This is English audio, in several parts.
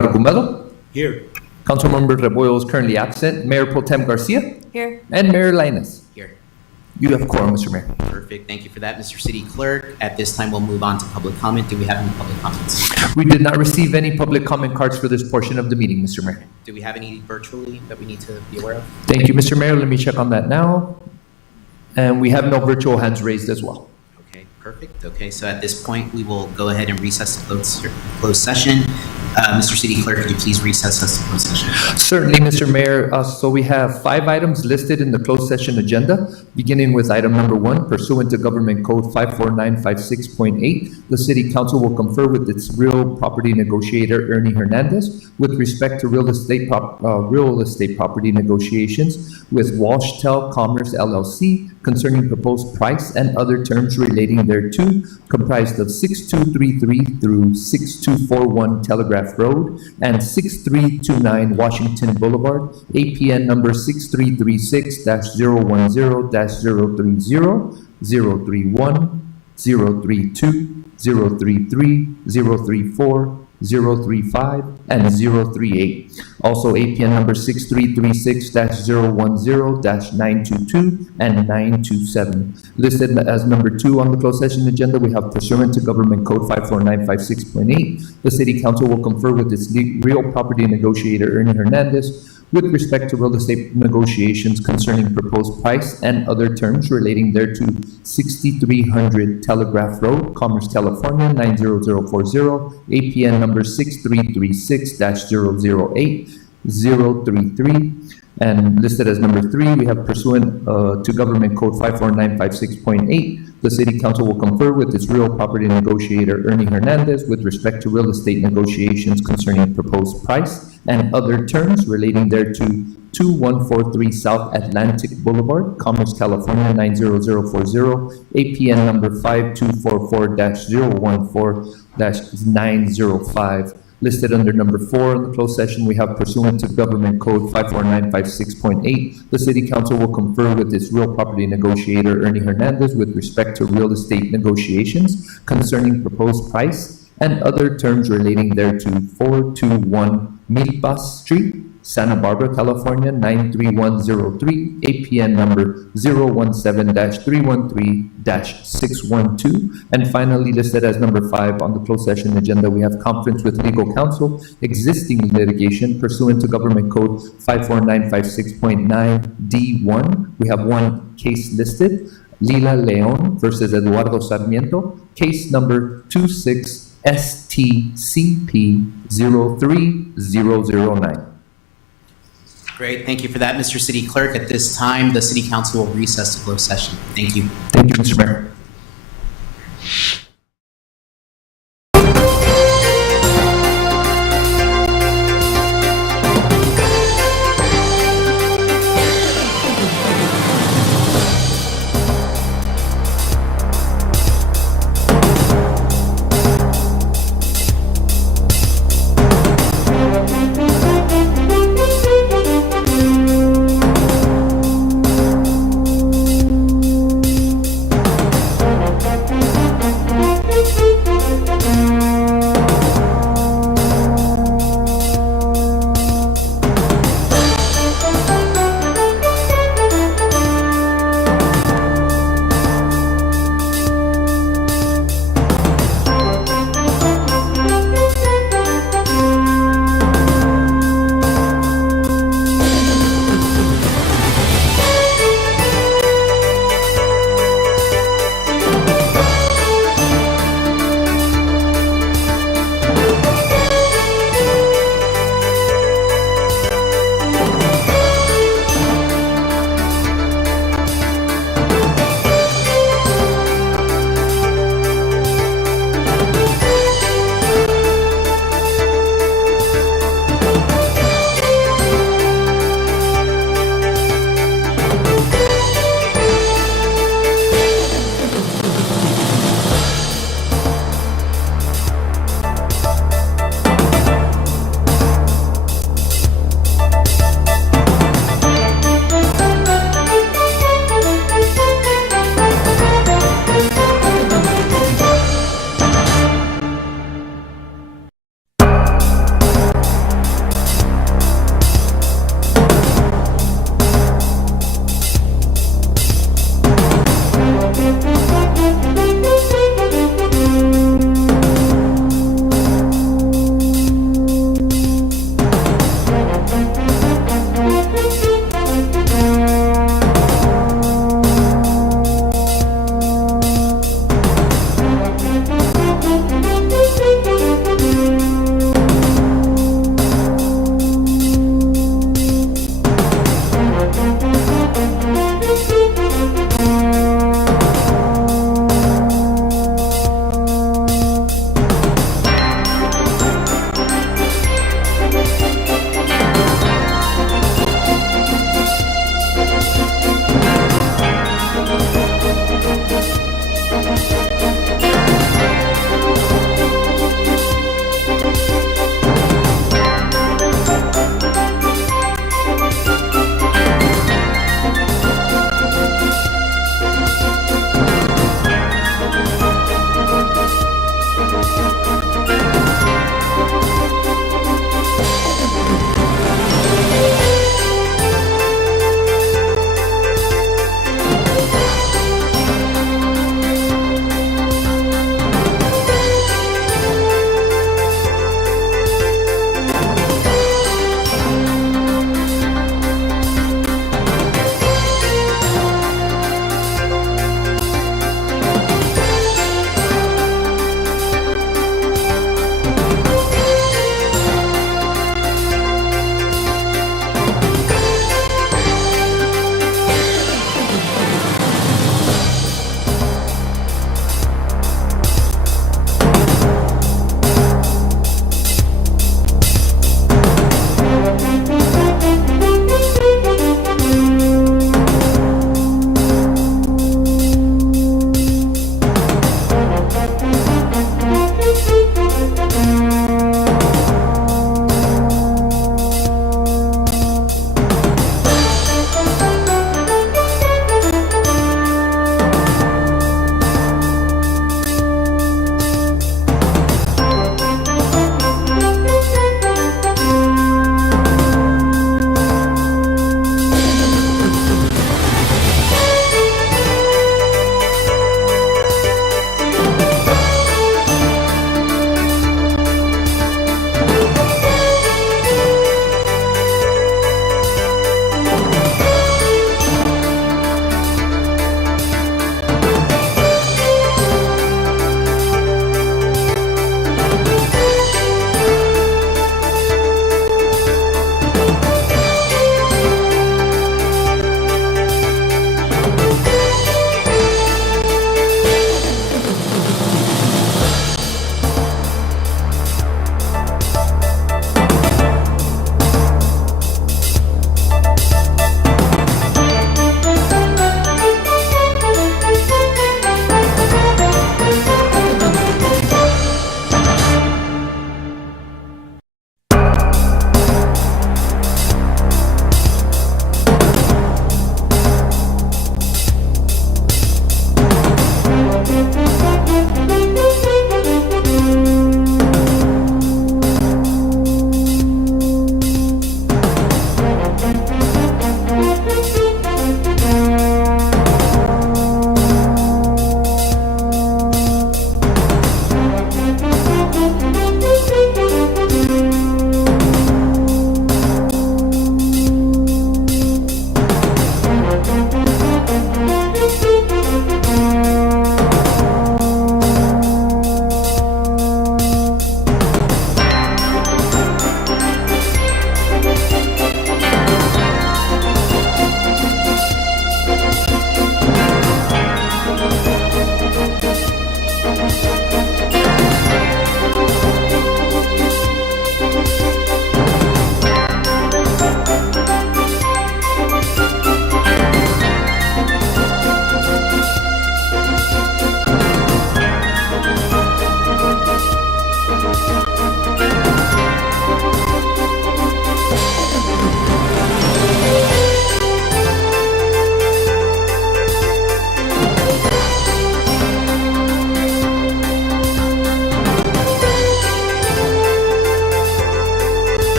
Argumedo. Here. Councilmember Rebollo is currently absent. Mayor Pro Tem Garcia. Here. And Mayor Lainez. Here. You have quorum, Mr. Mayor. Perfect. Thank you for that, Mr. City Clerk. At this time, we'll move on to public comment. Do we have any public comments? We did not receive any public comment cards for this portion of the meeting, Mr. Mayor. Do we have any virtually that we need to be aware of? Thank you, Mr. Mayor. Let me check on that now. And we have no virtual hands raised as well. Okay, perfect. Okay, so at this point, we will go ahead and recess to closed session. Mr. City Clerk, could you please recess us to closed session? Certainly, Mr. Mayor. So we have 5 items listed in the closed session agenda, beginning with item number 1, pursuant to Government Code 54956.8. The City Council will confer with its real property negotiator, Ernie Hernandez, with respect to real estate property negotiations with Walshtel Commerce LLC concerning proposed price and other terms relating thereto, comprised of 6233 through 6241 Telegraph Road and 6329 Washington Boulevard, APN number 6336-010-030, 031, 032, 033, 034, 035, and 038. Also APN number 6336-010-922 and 927. Listed as number 2 on the closed session agenda, we have pursuant to Government Code 54956.8. The City Council will confer with its real property negotiator, Ernie Hernandez, with respect to real estate negotiations concerning proposed price and other terms relating thereto, 6300 Telegraph Road, Commerce, California, 90040, APN number 6336-008, 033. And listed as number 3, we have pursuant to Government Code 54956.8, the City Council will confer with its real property negotiator, Ernie Hernandez, with respect to real estate negotiations concerning proposed price and other terms relating thereto, 2143 South Atlantic Boulevard, Commerce, California, 90040, APN number 5244-014-905. Listed under number 4 in the closed session, we have pursuant to Government Code 54956.8, the City Council will confer with its real property negotiator, Ernie Hernandez, with respect to real estate negotiations concerning proposed price and other terms relating thereto, 421 Milpas Street, Santa Barbara, California, 93103, APN number 017-313-612. And finally, listed as number 5 on the closed session agenda, we have conference with legal counsel, existing litigation pursuant to Government Code 54956.9D1. We have 1 case listed, Lila Leon versus Eduardo Sarmiento, case number 26STCP03009. Great. Thank you for that, Mr. City Clerk. At this time, the City Council will recess to closed session. Thank you. Thank you, Mr. Mayor.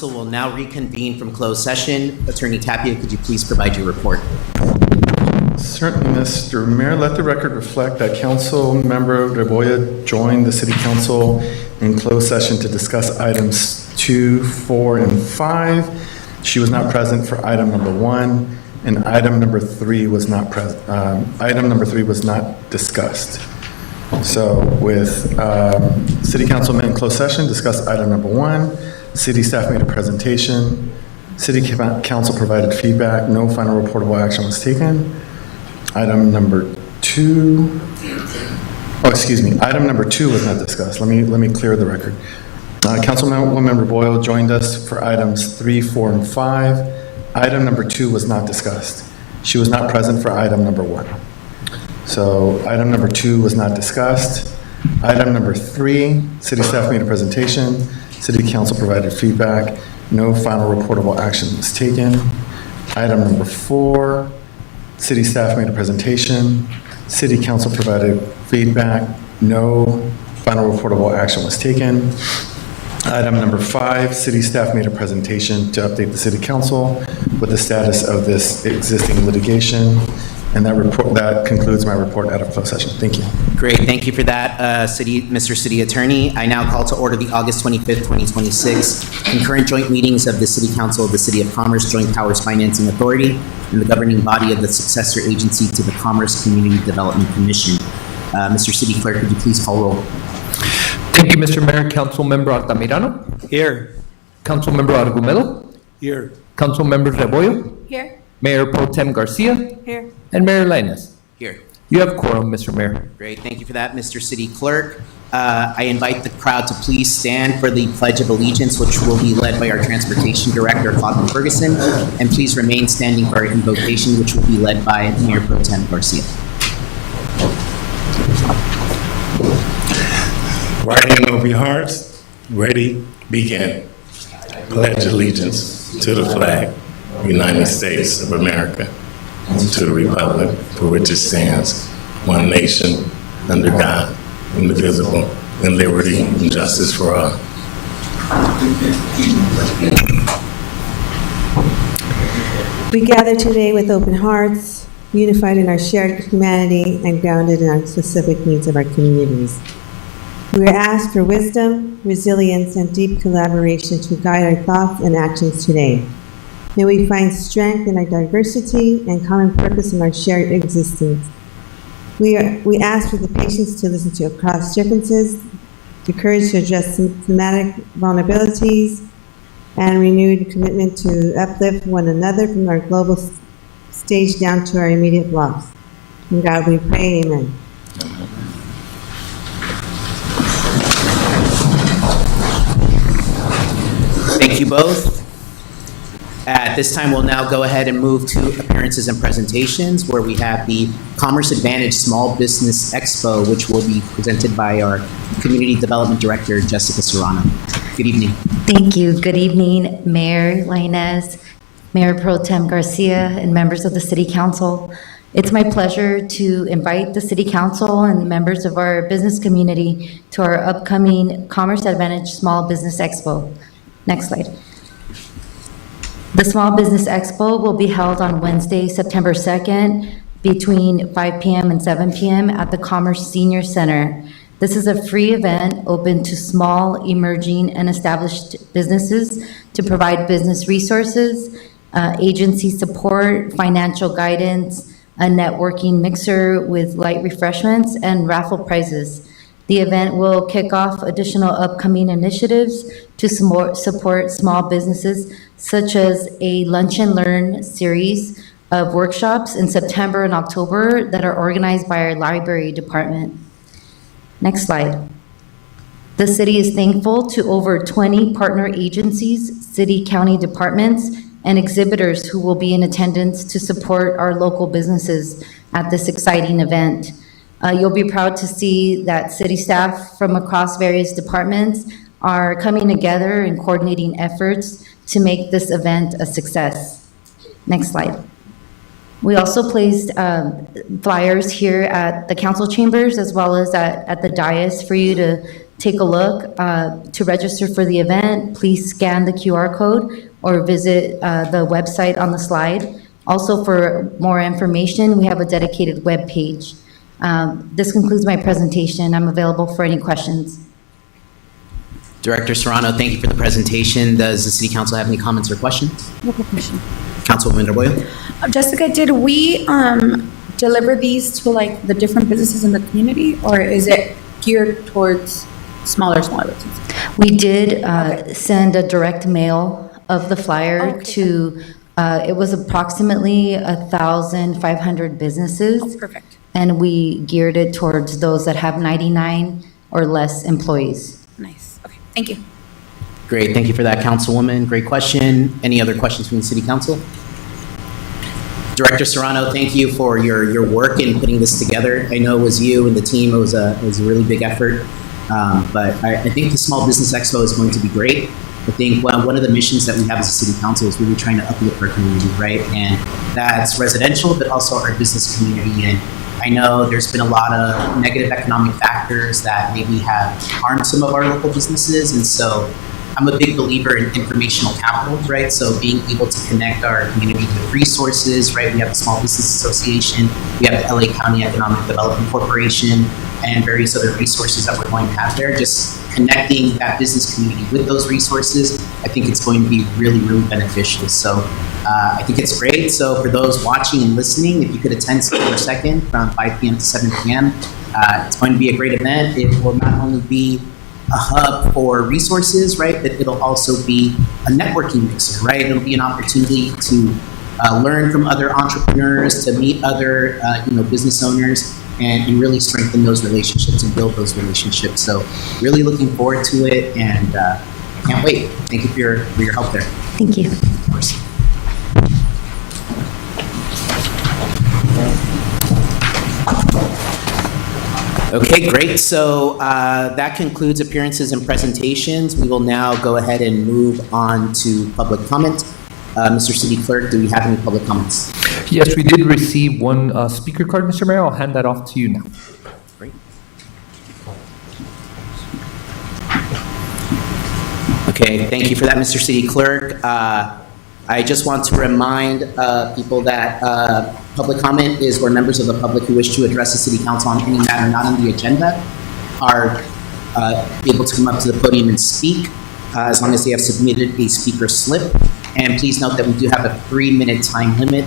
Council will now reconvene from closed session. Attorney Tapia, could you please provide your report? Certainly, Mr. Mayor. Let the record reflect that Council Member Reboya joined the City Council in closed session to discuss items 2, 4, and 5. She was not present for item number 1, and item number 3 was not discussed. So with City Council met in closed session, discussed item number 1. City staff made a presentation. City Council provided feedback. No final reportable action was taken. Item number 2. Item number 2 was not discussed. Let me clear the record. Councilwoman Reboya joined us for items 3, 4, and 5. Item number 2 was not discussed. She was not present for item number 1. So item number 2 was not discussed. Item number 3, City staff made a presentation. City Council provided feedback. No final reportable action was taken. Item number 4, City staff made a presentation. City Council provided feedback. No final reportable action was taken. Item number 5, City staff made a presentation to update the City Council with the status of this existing litigation. And that concludes my report out of closed session. Thank you. Great, thank you for that, Mr. City Attorney. I now call to order the August 25th, 2026 concurrent joint meetings of the City Council of the City of Commerce Joint Powers Financing Authority and the governing body of the successor agency to the Commerce Community Development Commission. Mr. City Clerk, could you please call roll? Thank you, Mr. Mayor. Councilmember Altamirano. Here. Councilmember Argumello. Here. Councilmember Reboyo. Here. Mayor Pro Tem Garcia. Here. And Mayor Lainez. Here. You have quorum, Mr. Mayor. Great, thank you for that, Mr. City Clerk. I invite the crowd to please stand for the Pledge of Allegiance, which will be led by our Transportation Director, Claudia Ferguson, and please remain standing for our invocation, which will be led by Mayor Pro Tem Garcia. Right hand over your hearts. Ready, begin. Pledge allegiance to the flag, United States of America, and to the republic for which it stands, one nation, under God, indivisible, and liberty and justice for all. We gather today with open hearts, unified in our shared humanity and grounded in our specific needs of our communities. We are asked for wisdom, resilience, and deep collaboration to guide our thoughts and actions today. May we find strength in our diversity and common purpose in our shared existence. We ask for the patience to listen to across differences, the courage to address thematic vulnerabilities, and renewed commitment to uplift one another from our global stage down to our immediate blocks. In God we pray, amen. Thank you both. At this time, we'll now go ahead and move to appearances and presentations, where we have the Commerce Advantage Small Business Expo, which will be presented by our Community Development Director, Jessica Serrano. Good evening. Thank you. Good evening, Mayor Lainez, Mayor Pro Tem Garcia, and members of the City Council. It's my pleasure to invite the City Council and members of our business community to our upcoming Commerce Advantage Small Business Expo. Next slide. The Small Business Expo will be held on Wednesday, September 2nd, between 5 p.m. and 7 p.m. at the Commerce Senior Center. This is a free event open to small, emerging, and established businesses to provide business resources, agency support, financial guidance, a networking mixer with light refreshments, and raffle prizes. The event will kick off additional upcoming initiatives to support small businesses, such as a Lunch and Learn series of workshops in September and October that are organized by our library department. Next slide. The city is thankful to over 20 partner agencies, city, county departments, and exhibitors who will be in attendance to support our local businesses at this exciting event. You'll be proud to see that city staff from across various departments are coming together and coordinating efforts to make this event a success. Next slide. We also placed flyers here at the council chambers as well as at the dais for you to take a look. To register for the event, please scan the QR code or visit the website on the slide. Also, for more information, we have a dedicated web page. This concludes my presentation. I'm available for any questions. Director Serrano, thank you for the presentation. Does the City Council have any comments or questions? No question. Councilwoman Arroyo? Jessica, did we deliver these to like the different businesses in the community, or is it geared towards smaller businesses? We did send a direct mail of the flyer Okay. to, it was approximately 1,500 businesses. Perfect. And we geared it towards those that have 99 or less employees. Nice. Okay. Thank you. Great, thank you for that, Councilwoman. Great question. Any other questions from the City Council? Director Serrano, thank you for your work in putting this together. I know it was you and the team. It was a really big effort. But I think the Small Business Expo is going to be great. I think one of the missions that we have as a city council is really trying to uplift our community, right? And that's residential, but also our business community. And I know there's been a lot of negative economic factors that maybe have harmed some of our local businesses. And so I'm a big believer in informational capital, right? So being able to connect our community with resources, right? We have the Small Business Association, we have the LA County Economic Development Corporation, and various other resources that we're going to have there. Just connecting that business community with those resources, I think it's going to be really, really beneficial. So I think it's great. So for those watching and listening, if you could attend September 2nd from 5 p.m. to 7 p.m., it's going to be a great event. It will not only be a hub for resources, right, but it'll also be a networking mixer, right? It'll be an opportunity to learn from other entrepreneurs, to meet other business owners, and really strengthen those relationships and build those relationships. So really looking forward to it, and can't wait. Thank you for your help there. Thank you. Of course. Okay, great. So that concludes appearances and presentations. We will now go ahead and move on to public comment. Mr. City Clerk, do we have any public comments? Yes, we did receive one speaker card, Mr. Mayor. I'll hand that off to you now. Great. Okay, thank you for that, Mr. City Clerk. I just want to remind people that public comment is where members of the public who wish to address the City Council on any matter not on the agenda are able to come up to the podium and speak as long as they have submitted a speaker slip. And please note that we do have a 3-minute time limit.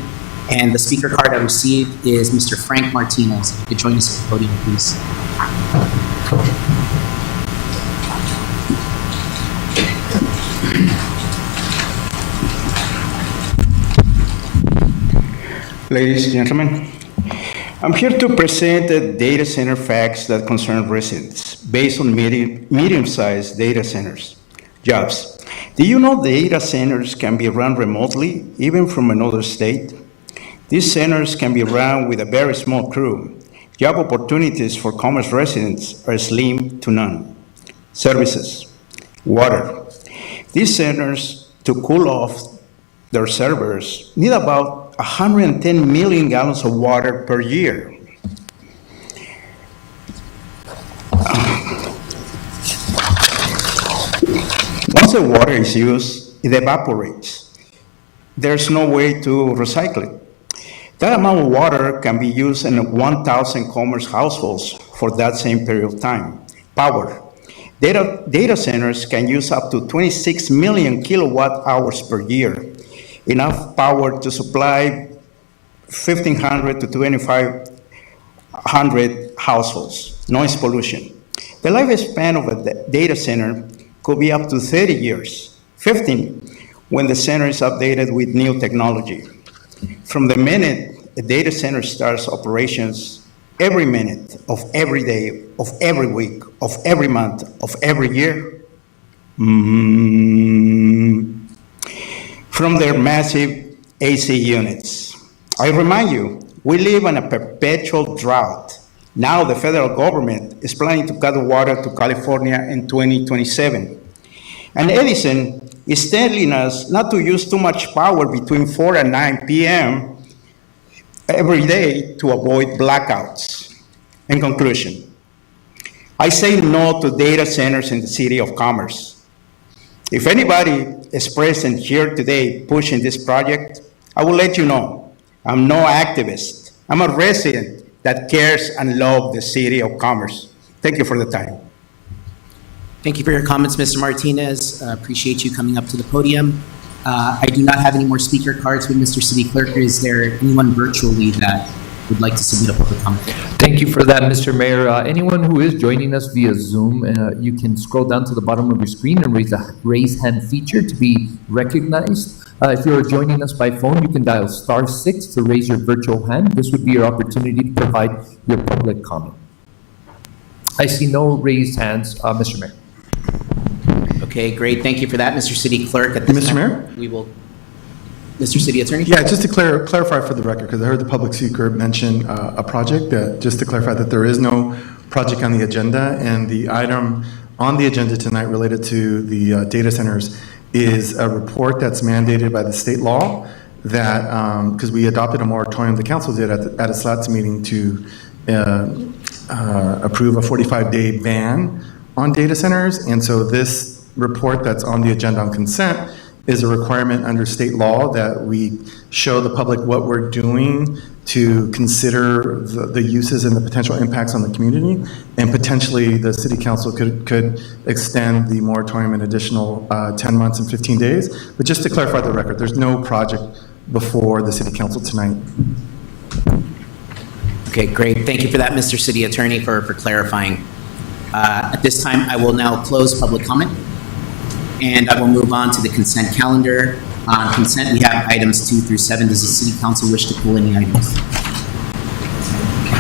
And the speaker card I received is Mr. Frank Martinez. If you could join us at the podium, please. Ladies and gentlemen, I'm here to present the data center facts that concern residents based on medium-sized data centers. Jobs. Do you know data centers can be run remotely, even from another state? These centers can be run with a very small crew. Job opportunities for Commerce residents are slim to none. Services. Water. These centers, to cool off their servers, need about 110 million gallons of water per year. Once the water is used, it evaporates. There's no way to recycle it. That amount of water can be used in 1,000 Commerce households for that same period of time. Power. Data centers can use up to 26 million kilowatt hours per year, enough power to supply 1,500 to 2,500 households. Noise pollution. The lifespan of a data center could be up to 30 years, 15 when the center is updated with new technology. From the minute a data center starts operations, every minute of every day, of every week, of every month, of every year, from their massive AC units. I remind you, we live in a perpetual drought. Now the federal government is planning to cut water to California in 2027. And Edison is telling us not to use too much power between 4 and 9 p.m. every day to avoid blackouts. In conclusion, I say no to data centers in the city of Commerce. If anybody is present here today pushing this project, I will let you know. I'm no activist. I'm a resident that cares and loves the city of Commerce. Thank you for the time. Thank you for your comments, Mr. Martinez. Appreciate you coming up to the podium. I do not have any more speaker cards with Mr. City Clerk. Is there anyone virtually that would like to submit a public comment? Thank you for that, Mr. Mayor. Anyone who is joining us via Zoom, you can scroll down to the bottom of your screen and raise the raise hand feature to be recognized. If you're joining us by phone, you can dial *6 to raise your virtual hand. This would be your opportunity to provide your public comment. I see no raised hands, Mr. Mayor. Okay, great. Thank you for that, Mr. City Clerk. At this Mr. time, Mayor? we will, Mr. City Attorney? Yeah, just to clarify for the record, because I heard the public speaker mention a project, just to clarify that there is no project on the agenda, and the item on the agenda tonight related to the data centers is a report that's mandated by the state law that, because we adopted a moratorium, the council did at its last meeting to approve a 45-day ban on data centers, and so this report that's on the agenda on consent is a requirement under state law that we show the public what we're doing to consider the uses and the potential impacts on the community, and potentially the city council could extend the moratorium an additional 10 months and 15 days. But just to clarify the record, there's no project before the city council tonight. Okay, great. Thank you for that, Mr. City Attorney, for clarifying. At this time, I will now close public comment, and I will move on to the consent calendar. On consent, we have items 2 through 7. Does the City Council wish to pull any items?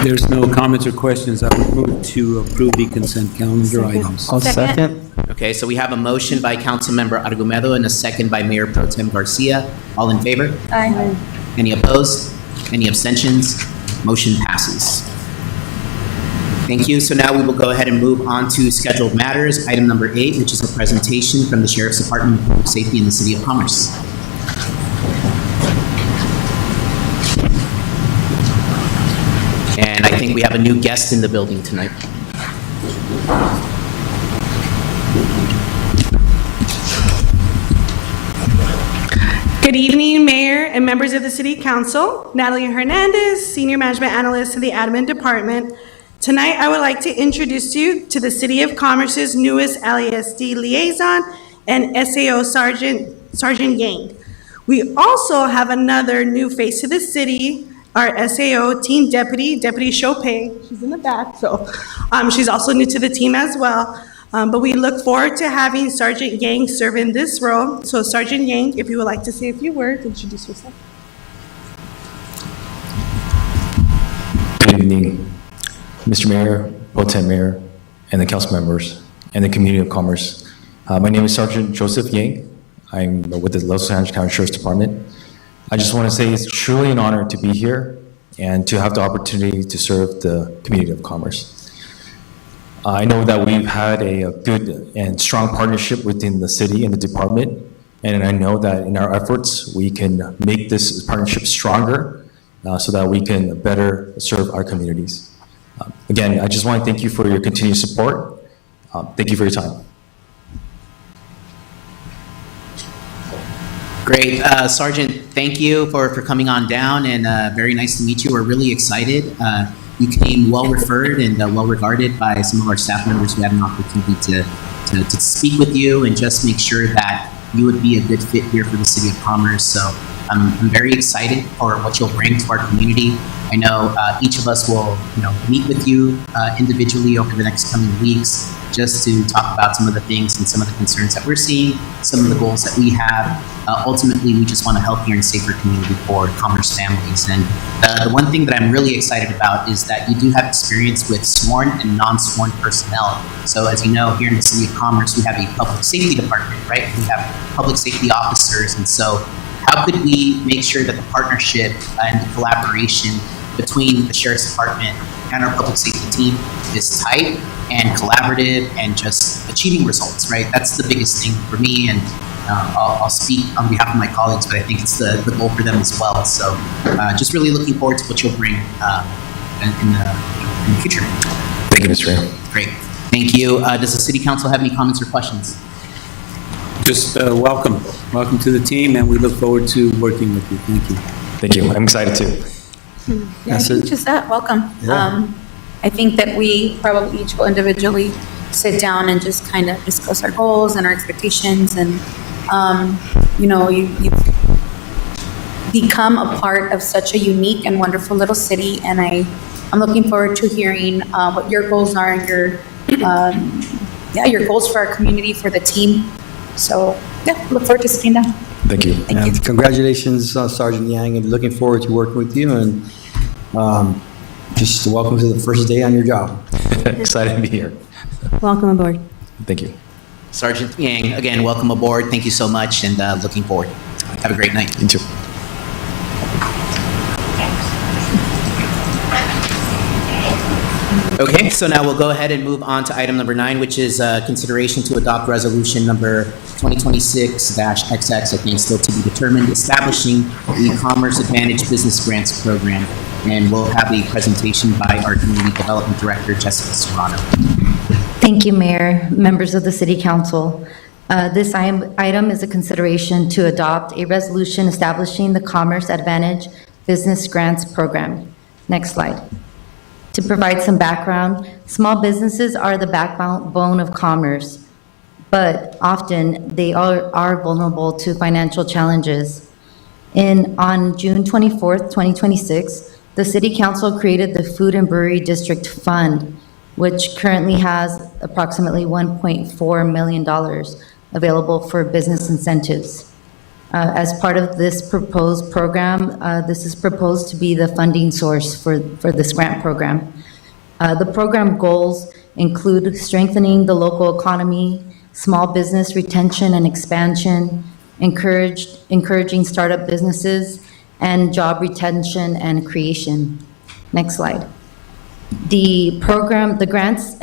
There's no comments or questions. I would move to approve the consent calendar items. I'll second. Okay, so we have a motion by Councilmember Argumedo and a second by Mayor Pro Tem Garcia. All in favor? Aye. Any opposed? Any abstentions? Motion passes. Thank you. So now we will go ahead and move on to scheduled matters. Item number 8, which is a presentation from the Sheriff's Department of Public Safety in the City of Commerce. And I think we have a new guest in the building tonight. Good evening, Mayor and members of the City Council. Natalie Hernandez, Senior Management Analyst in the Admin Department. Tonight, I would like to introduce you to the City of Commerce's newest LASD liaison and SAO Sergeant Yang. We also have another new face to the city, our SAO Team Deputy Chopin. She's in the back, so she's also new to the team as well. But we look forward to having Sergeant Yang serve in this role. So Sergeant Yang, if you would like to say a few words, introduce yourself. Good evening, Mr. Mayor, Pro Tem Mayor, and the council members, and the community of Commerce. My name is Sergeant Joseph Yang. I'm with the Los Angeles County Sheriff's Department. I just want to say it's truly an honor to be here and to have the opportunity to serve the community of Commerce. I know that we've had a good and strong partnership within the city and the department, and I know that in our efforts, we can make this partnership stronger so that we can better serve our communities. Again, I just want to thank you for your continued support. Thank you for your time. Great. Sergeant, thank you for coming on down, and very nice to meet you. We're really excited. You came well-referred and well-regarded by some of our staff members who had an opportunity to speak with you and just make sure that you would be a good fit here for the City of Commerce. So I'm very excited for what you'll bring to our community. I know each of us will, meet with you individually over the next coming weeks just to talk about some of the things and some of the concerns that we're seeing, some of the goals that we have. Ultimately, we just want to help here and safer community for Commerce families. And the one thing that I'm really excited about is that you do have experience with sworn and non-sworn personnel. So as you know, here in the City of Commerce, we have a public safety department, right? We have public safety officers. And so how could we make sure that the partnership and the collaboration between the Sheriff's Department and our public safety team is tight and collaborative and just achieving results, right? That's the biggest thing for me, and I'll speak on behalf of my colleagues, but I think it's the goal for them as well. So just really looking forward to what you'll bring in the future. Thank you, Mr. Mayor. Great. Thank you. Does the city council have any comments or questions? Just welcome to the team, and we look forward to working with you. Thank you. Thank you. I'm excited too. Yeah, I think just that, welcome. I think that we probably each will individually sit down and just kind of discuss our goals and our expectations, and, you've become a part of such a unique and wonderful little city, and I'm looking forward to hearing what your goals are and your goals for our community, for the team. So, look forward to sitting down. Thank you. Thank you. Congratulations, Sergeant Yang, and looking forward to working with you, and just welcome to the first day on your job. Excited to be here. Welcome aboard. Thank you. Sergeant Yang, again, welcome aboard. Thank you so much, and looking forward. Have a great night. You too. Okay, so now we'll go ahead and move on to item number 9, which is consideration to adopt resolution number 2026-XX, I think still to be determined, establishing the Commerce Advantage Business Grants Program. And we'll have a presentation by our Community Development Director, Jessica Serrano. Thank you, Mayor, members of the City Council. This item is a consideration to adopt a resolution establishing the Commerce Advantage Business Grants Program. Next slide. To provide some background, small businesses are the backbone of commerce, but often they are vulnerable to financial challenges. On June 24th, 2026, the City Council created the Food and Brewery District Fund, which currently has approximately $1.4 million available for business incentives. As part of this proposed program, this is proposed to be the funding source for this grant program. The program goals include strengthening the local economy, small business retention and expansion, encouraging startup businesses, and job retention and creation. Next slide. The grants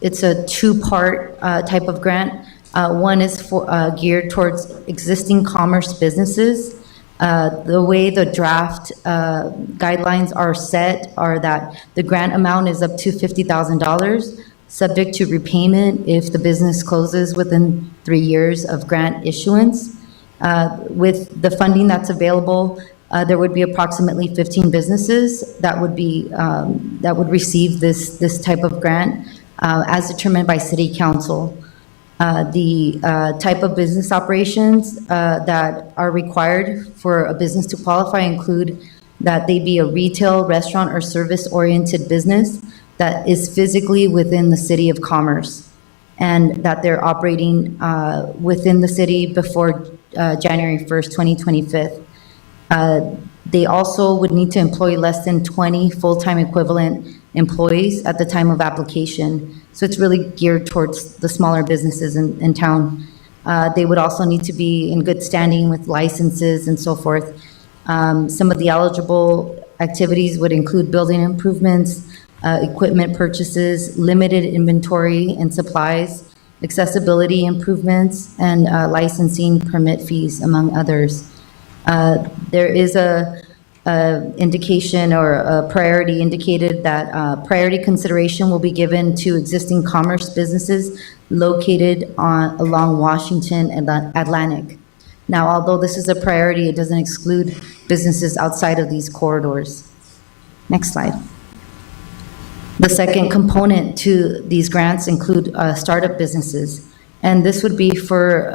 it's a two-part type of grant. One is geared towards existing commerce businesses. The way the draft guidelines are set are that the grant amount is up to $50,000, subject to repayment if the business closes within 3 years of grant issuance. With the funding that's available, there would be approximately 15 businesses that would receive this type of grant as determined by City Council. The type of business operations that are required for a business to qualify include that they be a retail, restaurant, or service-oriented business that is physically within the City of Commerce, and that they're operating within the city before January 1st, 2025. They also would need to employ less than 20 full-time equivalent employees at the time of application. So it's really geared towards the smaller businesses in town. They would also need to be in good standing with licenses and so forth. Some of the eligible activities would include building improvements, equipment purchases, limited inventory and supplies, accessibility improvements, and licensing permit fees, among others. There is a indication or a priority indicated that priority consideration will be given to existing commerce businesses located along Washington and Atlantic. Now, although this is a priority, it doesn't exclude businesses outside of these corridors. Next slide. The second component to these grants include startup businesses, and this would be for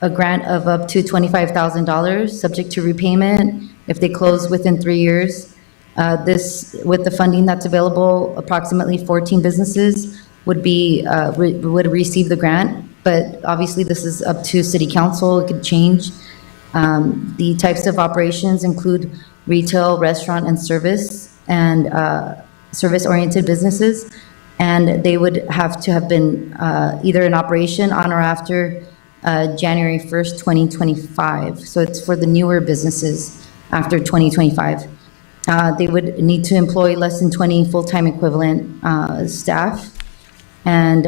a grant of up to $25,000, subject to repayment if they close within 3 years. With the funding that's available, approximately 14 businesses would receive the grant, but obviously this is up to City Council, it could change. The types of operations include retail, restaurant, and service-oriented businesses, and they would have to have been either in operation on or after January 1st, 2025. So it's for the newer businesses after 2025. They would need to employ less than 20 full-time equivalent staff. And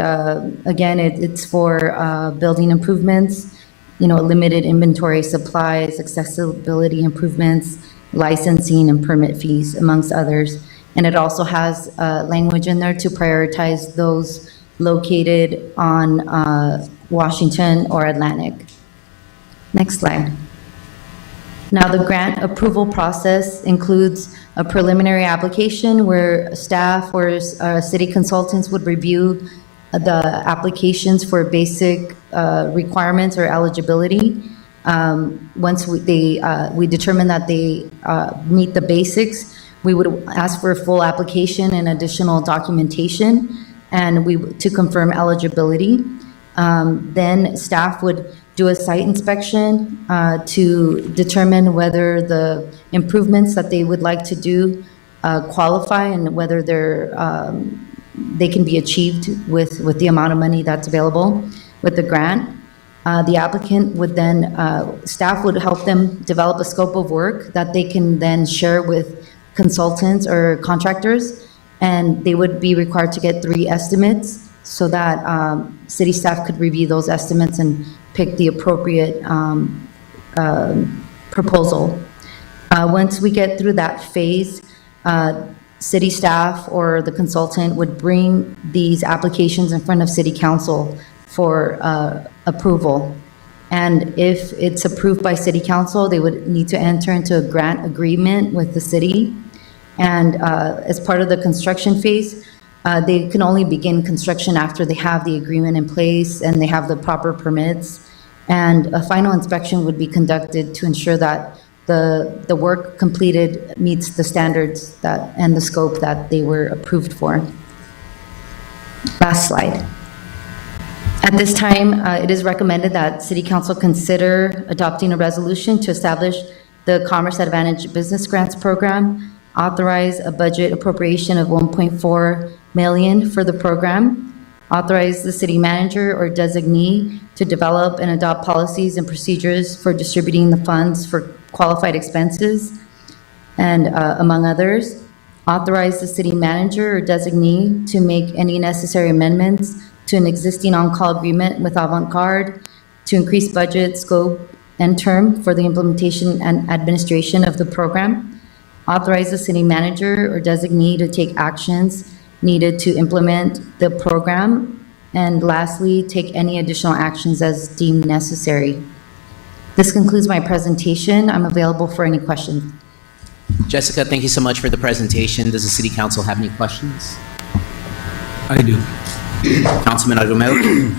again, it's for building improvements, limited inventory supplies, accessibility improvements, licensing and permit fees, amongst others. And it also has language in there to prioritize those located on Washington or Atlantic. Next slide. Now, the grant approval process includes a preliminary application where staff or city consultants would review the applications for basic requirements or eligibility. Once we determine that they meet the basics, we would ask for a full application and additional documentation, and to confirm eligibility. Then staff would do a site inspection to determine whether the improvements that they would like to do qualify and whether they can be achieved with the amount of money that's available with the grant. The applicant would then, staff would help them develop a scope of work that they can then share with consultants or contractors, and they would be required to get 3 estimates so that city staff could review those estimates and pick the appropriate proposal. Once we get through that phase, city staff or the consultant would bring these applications in front of city council for approval. And if it's approved by city council, they would need to enter into a grant agreement with the city. And as part of the construction phase, they can only begin construction after they have the agreement in place and they have the proper permits. And a final inspection would be conducted to ensure that the work completed meets the standards and the scope that they were approved for. Last slide. At this time, it is recommended that City Council consider adopting a resolution to establish the Commerce Advantage Business Grants Program, authorize a budget appropriation of $1.4 million for the program, authorize the city manager or designee to develop and adopt policies and procedures for distributing the funds for qualified expenses, and among others, authorize the city manager or designee to make any necessary amendments to an existing on-call agreement with Avantgarde to increase budget, scope, and term for the implementation and administration of the program, authorize the city manager or designee to take actions needed to implement the program, and lastly, take any additional actions as deemed necessary. This concludes my presentation. I'm available for any questions. Jessica, thank you so much for the presentation. Does the city council have any questions? I do. Councilman Argumedo?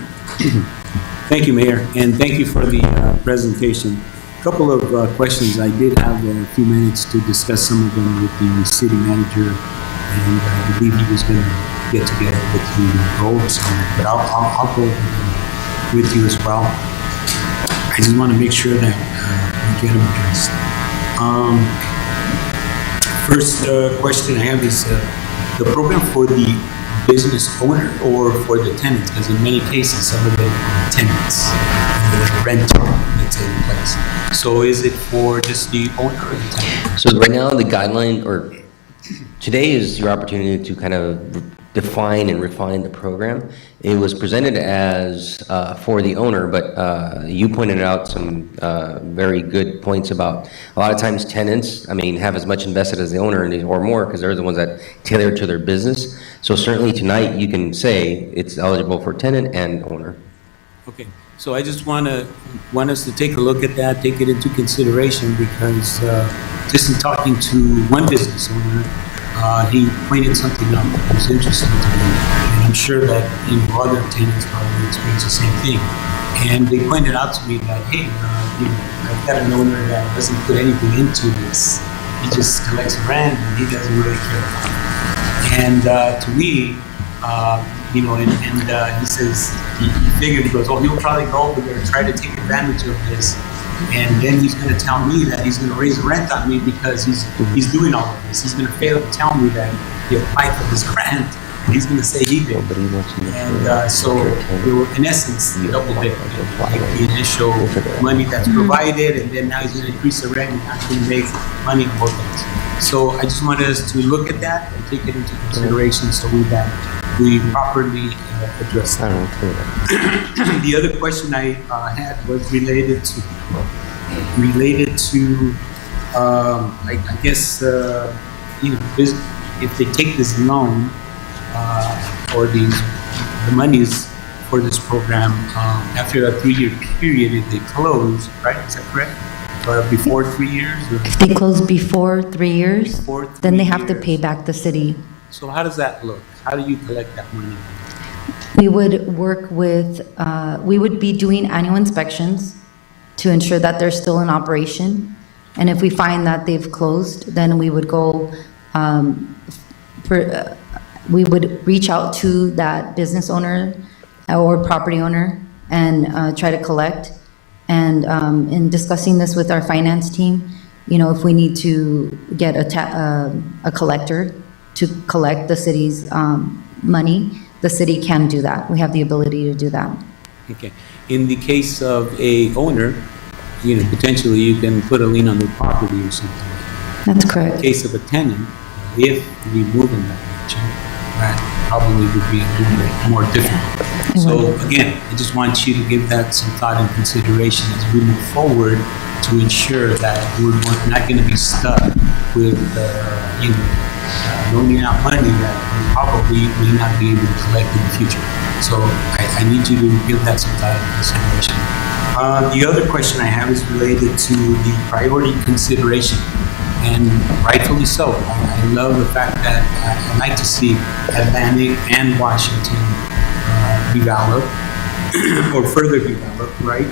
Thank you, Mayor, and thank you for the presentation. A couple of questions. I did have a few minutes to discuss some of them with the city manager, and I believe he was going to get together with you and go over some of it, but I'll go with you as well. I just want to make sure that we get them addressed. First question I have is the program for the business owner or for the tenants, because in many cases some of them are tenants, the rental that's in place. So is it for just the owner or the tenant? So right now the guideline, or today is your opportunity to kind of define and refine the program. It was presented as for the owner, but you pointed out some very good points about a lot of times tenants, have as much invested as the owner or more, because they're the ones that tailor to their business. So certainly tonight you can say it's eligible for tenant and owner. Okay, so I just want us to take a look at that, take it into consideration, because just in talking to one business owner, he pointed something out that was interesting to me, and I'm sure that other tenants probably experience the same thing. And they pointed out to me that, hey, I've got an owner that doesn't put anything into this. He just collects rent and he doesn't really care about it. And to me, he says, he figured, he goes, oh, he'll probably go over there and try to take advantage of this. And then he's going to tell me that he's going to raise the rent on me because he's doing all of this. He's going to fail to tell me that he applied for this grant. And he's going to say he did. And so they were, in essence, double dip. Like the initial money that's provided, and then now he's going to increase the rent and actually make money on both ends. So I just wanted us to look at that and take it into consideration so we properly address that. The other question I had was related to I guess if they take this loan or the monies for this program, after a 3-year period, if they close, right? Is that correct? Or before 3 years? Or If they close before 3 years, before then they 3 have to years? pay back the city. So how does that look? How do you collect that money? We would work with, we would be doing annual inspections to ensure that they're still in operation. And if we find that they've closed, then we would go, we would reach out to that business owner or property owner and try to collect. And in discussing this with our finance team, you know, if we need to get a collector to collect the city's money, the city can do that. We have the ability to do that. Okay. In the case of a owner, you know, potentially you can put a lien on the property or something. That's In correct. the case of a tenant, if we move in that direction, that probably would be a little bit more difficult. So again, I just want you to give that some thought and consideration as we move forward to ensure that we're not going to be stuck with, you know, loaning out money that we probably may not be able to collect in the future. So I need you to give that some thought and consideration. The other question I have is related to the priority consideration, and rightfully so. I love the fact that I like to see Atlantic and Washington develop or further develop, right?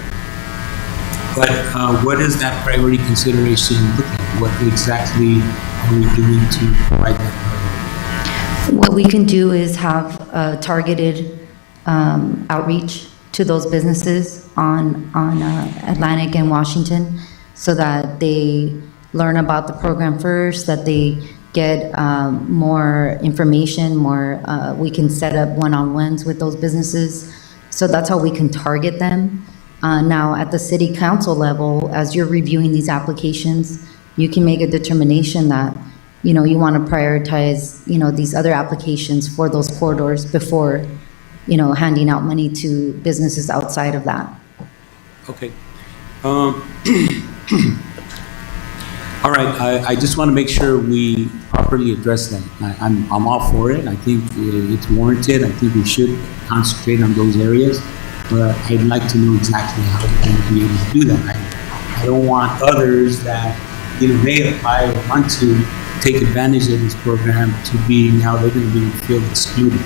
But what does that priority consideration look like? What exactly are we doing to provide that priority? What we can do is have a targeted outreach to those businesses on Atlantic and Washington so that they learn about the program first, that they get more information, we can set up one-on-ones with those businesses. So that's how we can target them. Now, at the city council level, as you're reviewing these applications, you can make a determination that, you know, you want to prioritize, you know, these other applications for those corridors before, you know, handing out money to businesses outside of that. Okay. All right, I just want to make sure we properly address that. I'm all for it. I think it's warranted. I think we should concentrate on those areas. But I'd like to know exactly how we're going to be able to do that. I don't want others that, you know, may apply or want to take advantage of this program to be, now they're going to be feel excluded.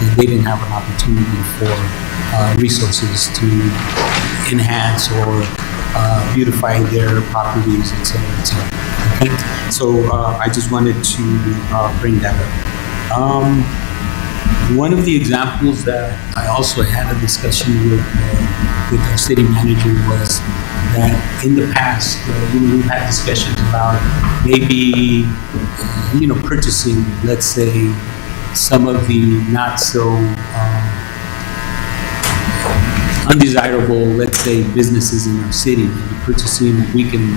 And they didn't have an opportunity for resources to enhance or beautify their properties, et cetera, et cetera. Okay? So I just wanted to bring that up. One of the examples that I also had a discussion with our city manager was that in the past, you know, we've had discussions about maybe, you know, purchasing, let's say, some of the not so undesirable, let's say, businesses in our city, maybe purchasing, we can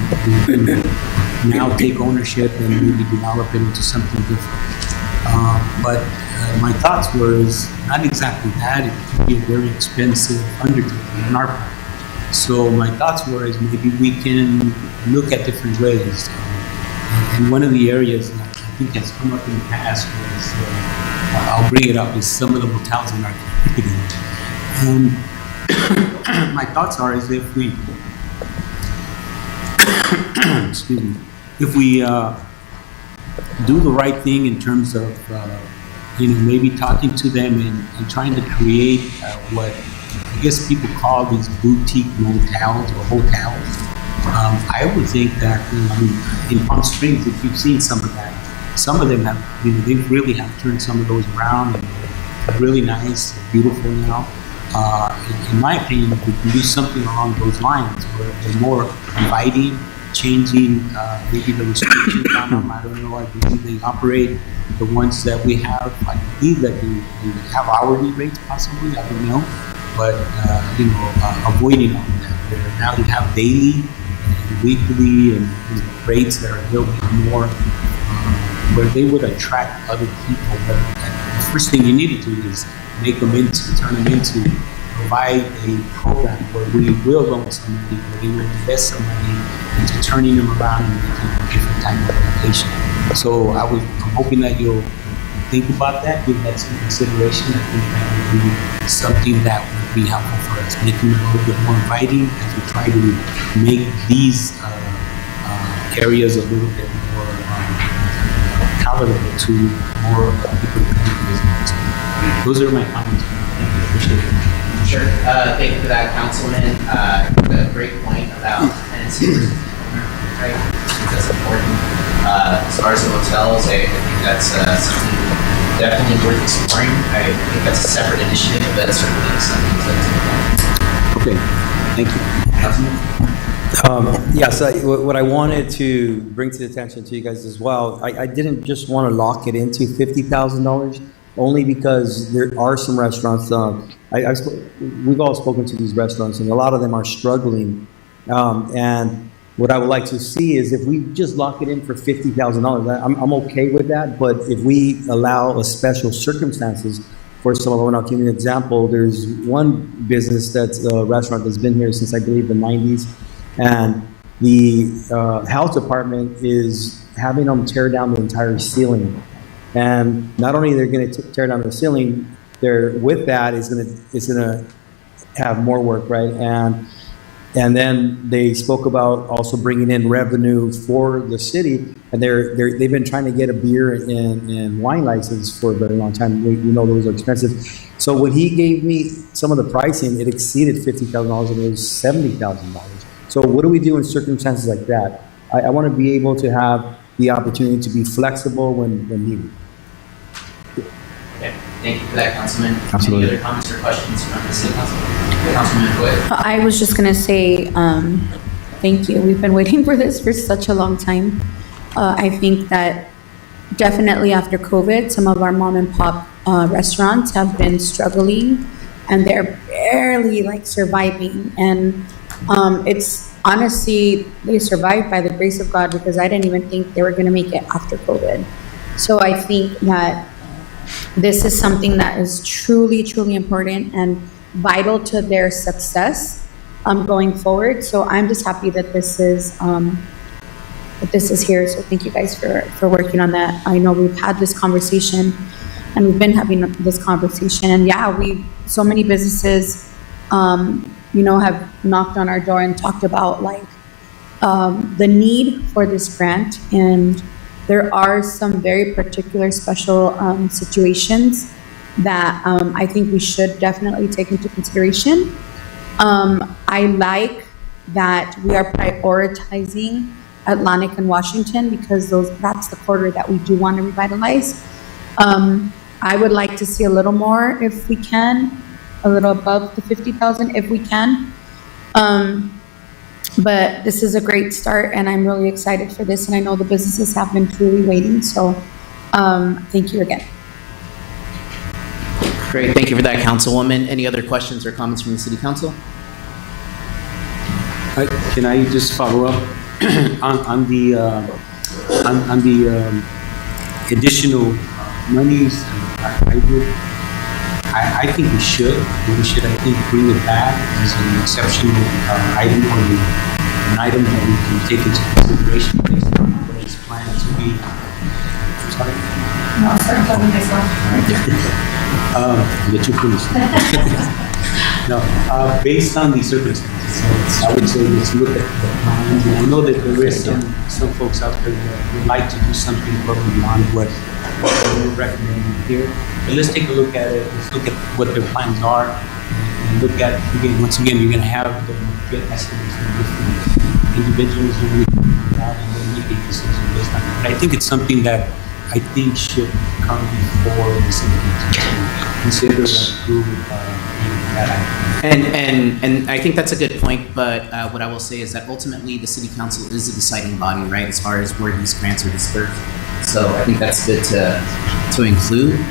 now take ownership and maybe develop it into something different. But my thoughts were is not exactly that. It could be a very expensive undertaking on our part. So my thoughts were is maybe we can look at different ways. And one of the areas that I think has come up in the past was, I'll bring it up, is some of the hotels in our community. And my thoughts are is if we, excuse me, if we do the right thing in terms of, you know, maybe talking to them and trying to create what I guess people call these boutique motels or hotels. I would think that, you know, in Palm Springs, if you've seen some of that, some of them have, you know, they really have turned some of those around and they're really nice, beautiful now. In my opinion, we can do something along those lines where they're more inviting, changing maybe the restrictions on them. I don't know. I believe they operate the ones that we have. I believe that they have hourly rates possibly. I don't know. But, you know, avoiding all of that. Where now you have daily and weekly and, you know, rates that are a little bit more where they would attract other people. But the first thing you need to do is turn them into, provide a program where we will loan some money, where they will invest some money into turning them around and making a different type of location. So I'm hoping that you'll think about that, give that some consideration. I think that would be something that would be helpful for us, making it a little bit more inviting as we try to make these areas a little bit more palatable to more people who come to visit. Those are my comments. Thank you. Appreciate it. Sure. Thank you for that, Councilman. A great point about tenancy versus owner, right? I think that's important. As far as the hotels, I think that's something definitely worth exploring. I think that's a separate initiative, but certainly something to look at. Okay. Thank you. Councilman? Yes, what I wanted to bring to the attention to you guys as well, I didn't just want to lock it into $50,000, only because there are some restaurants, we've all spoken to these restaurants, and a lot of them are struggling. And what I would like to see is if we just lock it in for $50,000, I'm okay with that, but if we allow a special circumstances for some of them, I'll give you an example. There's one business that's a restaurant that's been here since I believe the 90s. And the health department is having them tear down the entire ceiling. And not only they're going to tear down the ceiling, with that is going to have more work, right? And then they spoke about also bringing in revenue for the city, and they've been trying to get a beer and wine license for a very long time. We know those are expensive. So when he gave me some of the pricing, it exceeded $50,000 and it was $70,000. So what do we do in circumstances like that? I want to be able to have the opportunity to be flexible when needed. Okay. Thank you for that, Councilman. Absolutely. Any other comments or questions from the City Council? Councilman, go ahead. I was just gonna say, thank you. We've been waiting for this for such a long time. I think that definitely after COVID, some of our mom and pop restaurants have been struggling, and they're barely like surviving. And it's honestly, they survived by the grace of God, because I didn't even think they were gonna make it after COVID. So I think that this is something that is truly, truly important and vital to their success going forward. So I'm just happy that this is here. So thank you guys for working on that. I know we've had this conversation, and we've been having this conversation. And yeah, so many businesses, have knocked on our door and talked about the need for this grant. And there are some very particular special situations that I think we should definitely take into consideration. I like that we are prioritizing Atlantic and Washington, because that's the corridor that we do want to revitalize. I would like to see a little more if we can, a little above the 50,000 if we can. But this is a great start, and I'm really excited for this, and I know the businesses have been truly waiting, so thank you again. Great. Thank you for that, Councilwoman. Any other questions or comments from the City Council? Can I just follow up on the additional monies? I think we should. I think, bring it back as an exceptional item, or an item that we can take into consideration based on what is planned to be. Sorry. No, I'll start talking myself. Let you finish. No, based on the circumstances, I would say let's look at the plans. And I know that there is some folks out there that would like to do something above and beyond what we're recommending here. But let's take a look at it. Let's look at what their plans are, and look at, once again, you're going to have the get estimates from different individuals who we can out and then make a decision based on it. But I think it's something that I think should come before the city council to consider and approve that item. And I think that's a good point, but what I will say is that ultimately the City Council is the deciding body, right, as far as where these grants are dispersed. So I think that's good to include.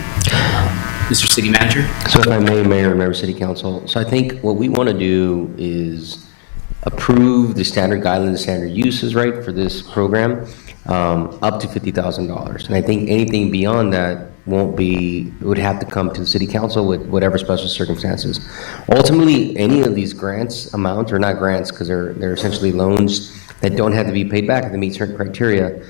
Mr. City Manager? So if I may, Mayor and Member of City Council, so I think what we want to do is approve the standard guidelines, standard uses, right, for this program, up to $50,000. And I think anything beyond that would have to come to the City Council with whatever special circumstances. Ultimately, any of these grants amount, or not grants, because they're essentially loans that don't have to be paid back if they meet certain criteria,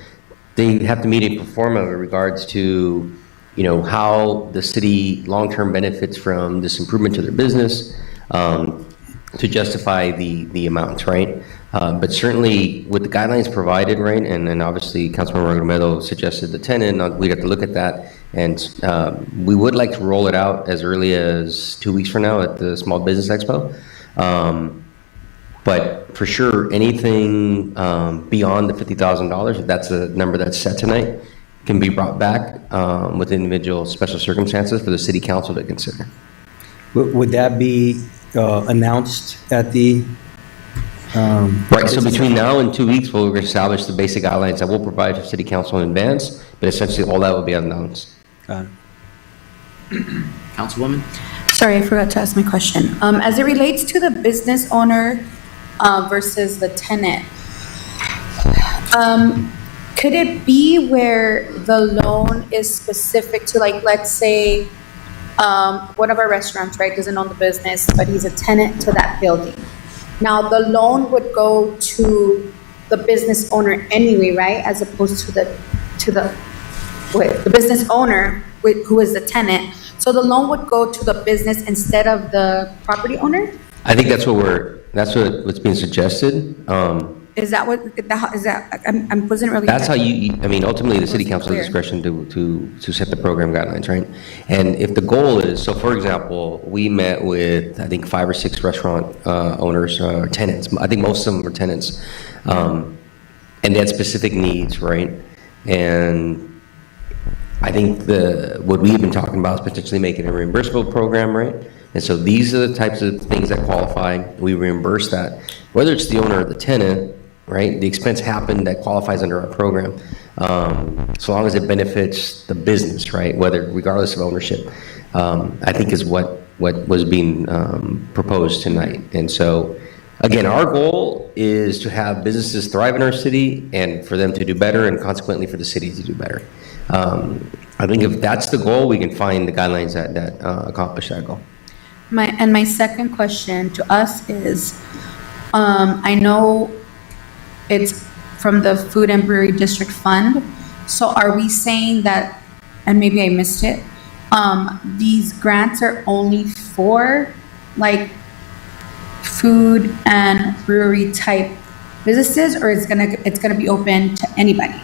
they have to meet a pro forma in regards to, how the city long-term benefits from this improvement to their business, to justify the amounts, right? But certainly with the guidelines provided, right, and obviously Councilmember Romero suggested the tenant, we'd have to look at that. And we would like to roll it out as early as 2 weeks from now at the Small Business Expo. But for sure, anything beyond the $50,000, if that's a number that's set tonight, can be brought back with individual special circumstances for the city council to consider. Would that be announced at the? Right, so between now and 2 weeks, we'll establish the basic guidelines that we'll provide to city council in advance, but essentially all that will be announced. Got it. Councilwoman? Sorry, I forgot to ask my question. As it relates to the business owner versus the tenant, could it be where the loan is specific to, like, let's say, one of our restaurants, right, doesn't own the business, but he's a tenant to that building. Now, the loan would go to the business owner anyway, right, as opposed to the business owner who is the tenant. So the loan would go to the business instead of the property owner? I think that's what's being suggested. Is that what, is that, I wasn't really. That's how ultimately the city council has discretion to set the program guidelines, right? And if the goal is, so for example, we met with, I think, 5 or 6 restaurant owners, tenants. I think most of them were tenants. And they had specific needs, right? And I think what we've been talking about is potentially making a reimbursable program, right? And so these are the types of things that qualify. We reimburse that. Whether it's the owner or the tenant, right? The expense happened that qualifies under our program, so long as it benefits the business, right? Regardless of ownership, I think is what was being proposed tonight. And so, again, our goal is to have businesses thrive in our city and for them to do better, and consequently for the city to do better. I think if that's the goal, we can find the guidelines that accomplish that goal. My second question to us is, I know it's from the Food and Brewery District Fund. So are we saying that, and maybe I missed it, these grants are only for like food and brewery type businesses, or it's gonna be open to anybody?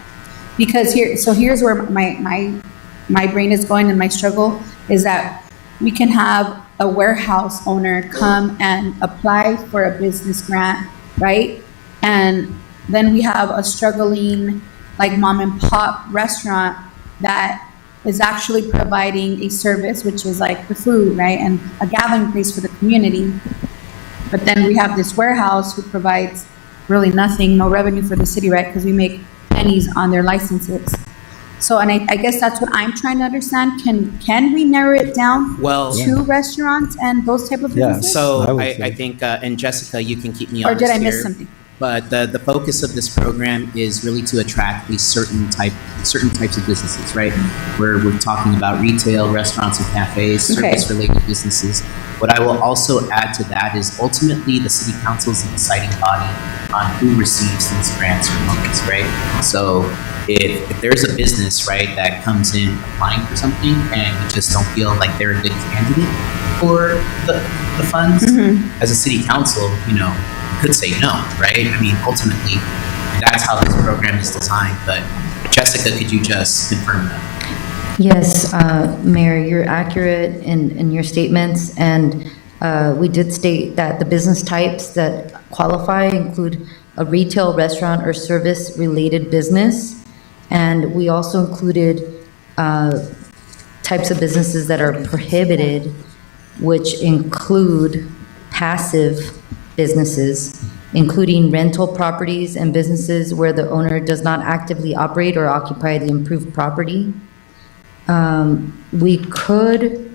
Because here's where my brain is going, and my struggle is that we can have a warehouse owner come and apply for a business grant, right? And then we have a struggling, like, mom and pop restaurant that is actually providing a service, which is like the food, right? And a gathering place for the community. But then we have this warehouse who provides really nothing, no revenue for the city, right? Because we make pennies on their licenses. So, and I guess that's what I'm trying to understand. Can we narrow it down to restaurants and those type of businesses? So I think, and Jessica, you can keep me honest Or did I miss here, something? But the focus of this program is really to attract these certain types of businesses, right? We're talking about retail, restaurants and cafes, service-related businesses. What I will also add to that is ultimately the city council is the deciding body on who receives these grants or loans, right? So if there's a business, right, that comes in applying for something and we just don't feel like they're a good candidate for the funds, as a city council, could say no, right? I mean, ultimately, that's how this program is designed. But Jessica, could you just confirm that? Yes, Mayor, you're accurate in your statements, and we did state that the business types that qualify include a retail, restaurant, or service-related business, and we also included types of businesses that are prohibited, which include passive businesses, including rental properties and businesses where the owner does not actively operate or occupy the improved property. We could.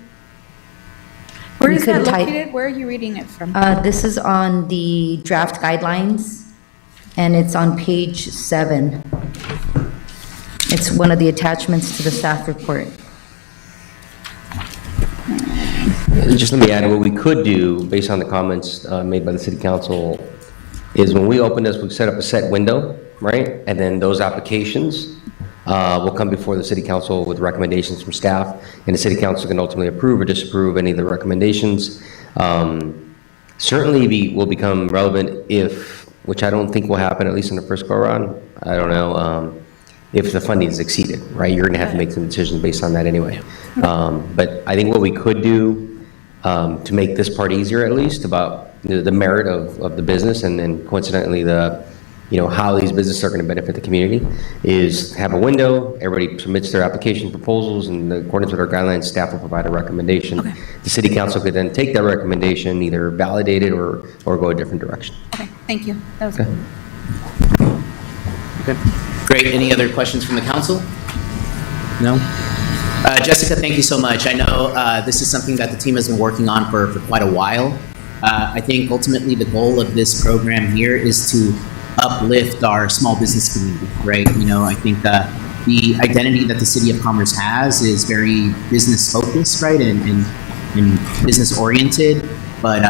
Where is that located? Where are you reading it from? This is on the draft guidelines, and it's on page 7. It's one of the attachments to the staff report. Just let me add, what we could do, based on the comments made by the city council, is when we open this, we set up a set window, right? And then those applications will come before the city council with recommendations from staff, and the city council can ultimately approve or disapprove any of the recommendations. Certainly will become relevant if, which I don't think will happen, at least in the first go-around, I don't know, if the funding is exceeded, right? You're gonna have to make some decisions based on that anyway. But I think what we could do to make this part easier, at least, about the merit of the business, and then coincidentally how these businesses are going to benefit the community, is have a window, everybody submits their application proposals, and in accordance with our guidelines, staff will provide a recommendation. Okay. The city council could then take that recommendation, either validate it or go a different direction. Okay, thank you. That was Okay. good. Okay. Great. Any other questions from the council? No? Jessica, thank you so much. I know this is something that the team has been working on for quite a while. I think ultimately the goal of this program here is to uplift our small business community, right? I think that the identity that the City of Commerce has is very business focused, right? And business oriented. But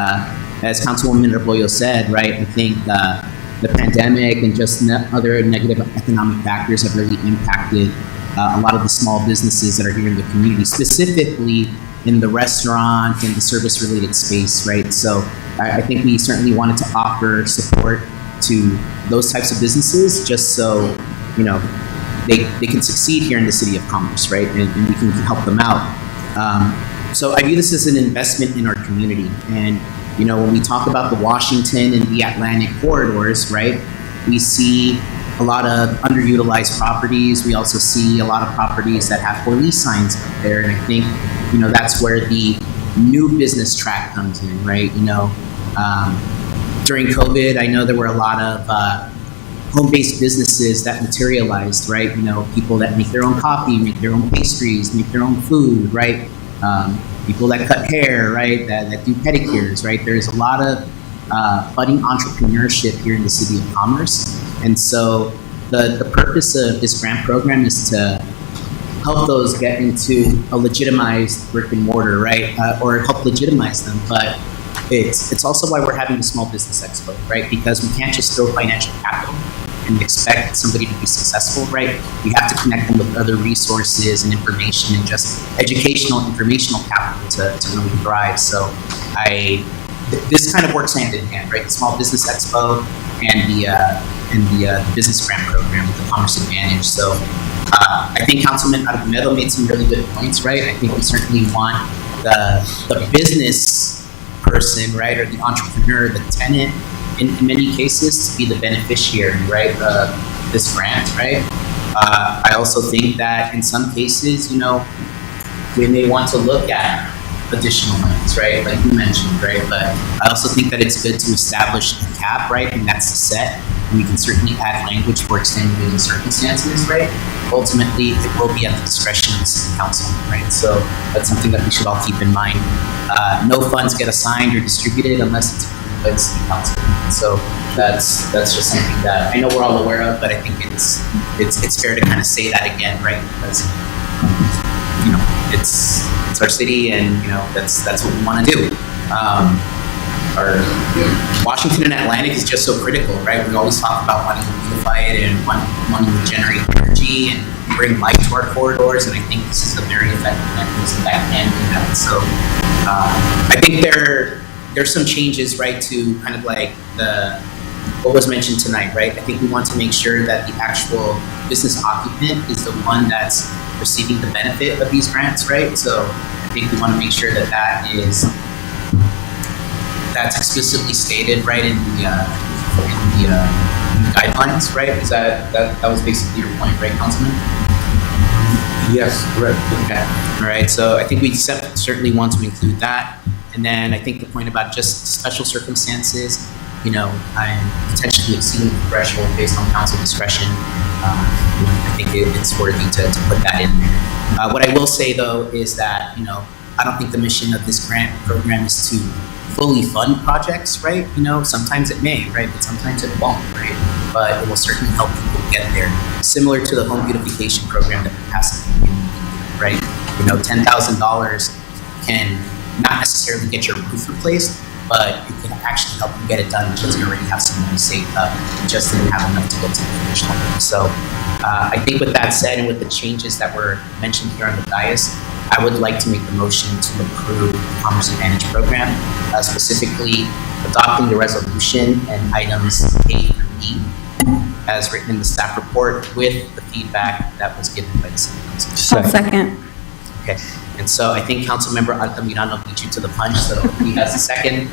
as Councilwoman Rebollo said, right, I think the pandemic and just other negative economic factors have really impacted a lot of the small businesses that are here in the community, specifically in the restaurant and the service-related space, right? So I think we certainly wanted to offer support to those types of businesses, just so they can succeed here in the City of Commerce, right? And we can help them out. So I view this as an investment in our community. And when we talk about the Washington and the Atlantic corridors, right, we see a lot of underutilized properties. We also see a lot of properties that have for lease signs up there. And I think, that's where the new business track comes in, right? During COVID, I know there were a lot of home-based businesses that materialized, right? People that make their own coffee, make their own pastries, make their own food, right? People that cut hair, right? That do pedicures, right? There's a lot of budding entrepreneurship here in the City of Commerce. And so the purpose of this grant program is to help those get into a legitimized brick and mortar, right? Or help legitimize them. But it's also why we're having the Small Business Expo, right? Because we can't just throw financial capital and expect somebody to be successful, right? We have to connect them with other resources and information and just educational, informational capital to really thrive. So this kind of works hand in hand, right? The Small Business Expo and the business grant program with the Commerce Advantage. So I think Councilman Argumedo made some really good points, right? I think we certainly want the business person, right, or the entrepreneur, the tenant, in many cases, to be the beneficiary, right, of this grant, right? I also think that in some cases, we may want to look at additional monies, right, like you mentioned, right? But I also think that it's good to establish a cap, right, and that's the set. And we can certainly add language for extenuating circumstances, right? Ultimately, it will be at the discretion of the City Council, right? So that's something that we should all keep in mind. No funds get assigned or distributed unless it's approved by the City Council. So that's just something that I know we're all aware of, but I think it's fair to kind of say that again, right? Because it's our city, and that's what we want to do. Our Washington and Atlantic is just so critical, right? We always talk about wanting to beautify it and wanting to generate energy and bring light to our corridors, and I think this is a very effective mechanism that can do that. So I think there's some changes, right, to kind of like what was mentioned tonight, right? I think we want to make sure that the actual business occupant is the one that's receiving the benefit of these grants, right? So I think we want to make sure that that's explicitly stated, right, in the guidelines, right? Is that was basically your point, right, Councilman? Yes, correct. Okay. All right. So I think we certainly want to include that, and then I think the point about just special circumstances, I'm potentially exceeding the threshold based on council discretion. I think it's worthy to put that in there. What I will say though is that I don't think the mission of this grant program is to fully fund projects, right? Sometimes it may, right? But sometimes it won't, right? But it will certainly help people get there. Similar to the home beautification program that we passed in the community, right? $10,000 can not necessarily get your roof replaced, but it can actually help you get it done because you already have some money saved up. You just didn't have enough to get to the finish line. So I think with that said, and with the changes that were mentioned here on the dais, I would like to make the motion to approve the Commerce Advantage program, specifically adopting the resolution and items A through E as written in the staff report with the feedback that was given by the city council. I'll second. Okay, and so I think Councilmember Altamirano beat you to the punch, so he has a second.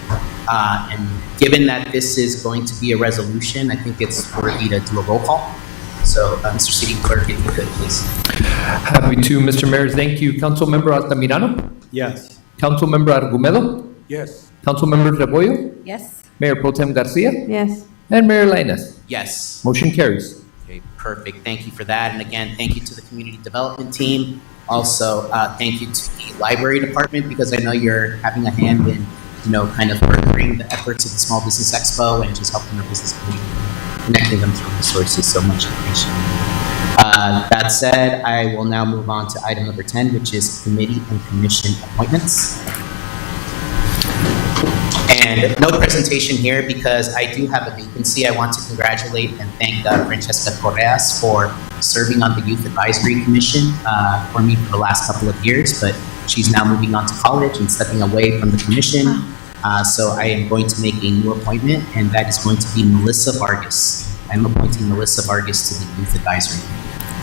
And given that this is going to be a resolution, I think it's worthy to do a roll call. So, Mr. City Clerk, if you could, please. Happy to, Mr. Mayor. Thank you. Councilmember Altamirano? Yes. Councilmember Argumedo? Yes. Councilmember Rebollo? Yes. Mayor Pro Tem Garcia? Yes. And Mayor Lainez. Yes. Motion carries. Okay, perfect. Thank you for that. And again, thank you to the community development team. Also, thank you to the library department because I know you're having a hand in, kind of furthering the efforts of the Small Business Expo and just helping the business community, connecting them through resources. So much appreciated. That said, I will now move on to item number 10, which is committee and commission appointments. And no presentation here because I do have a vacancy. I want to congratulate and thank Francesca Correas for serving on the Youth Advisory Commission for me for the last couple of years, but she's now moving on to college and stepping away from the commission. So I am going to make a new appointment, and that is going to be Melissa Vargas. I'm appointing Melissa Vargas to the Youth Advisory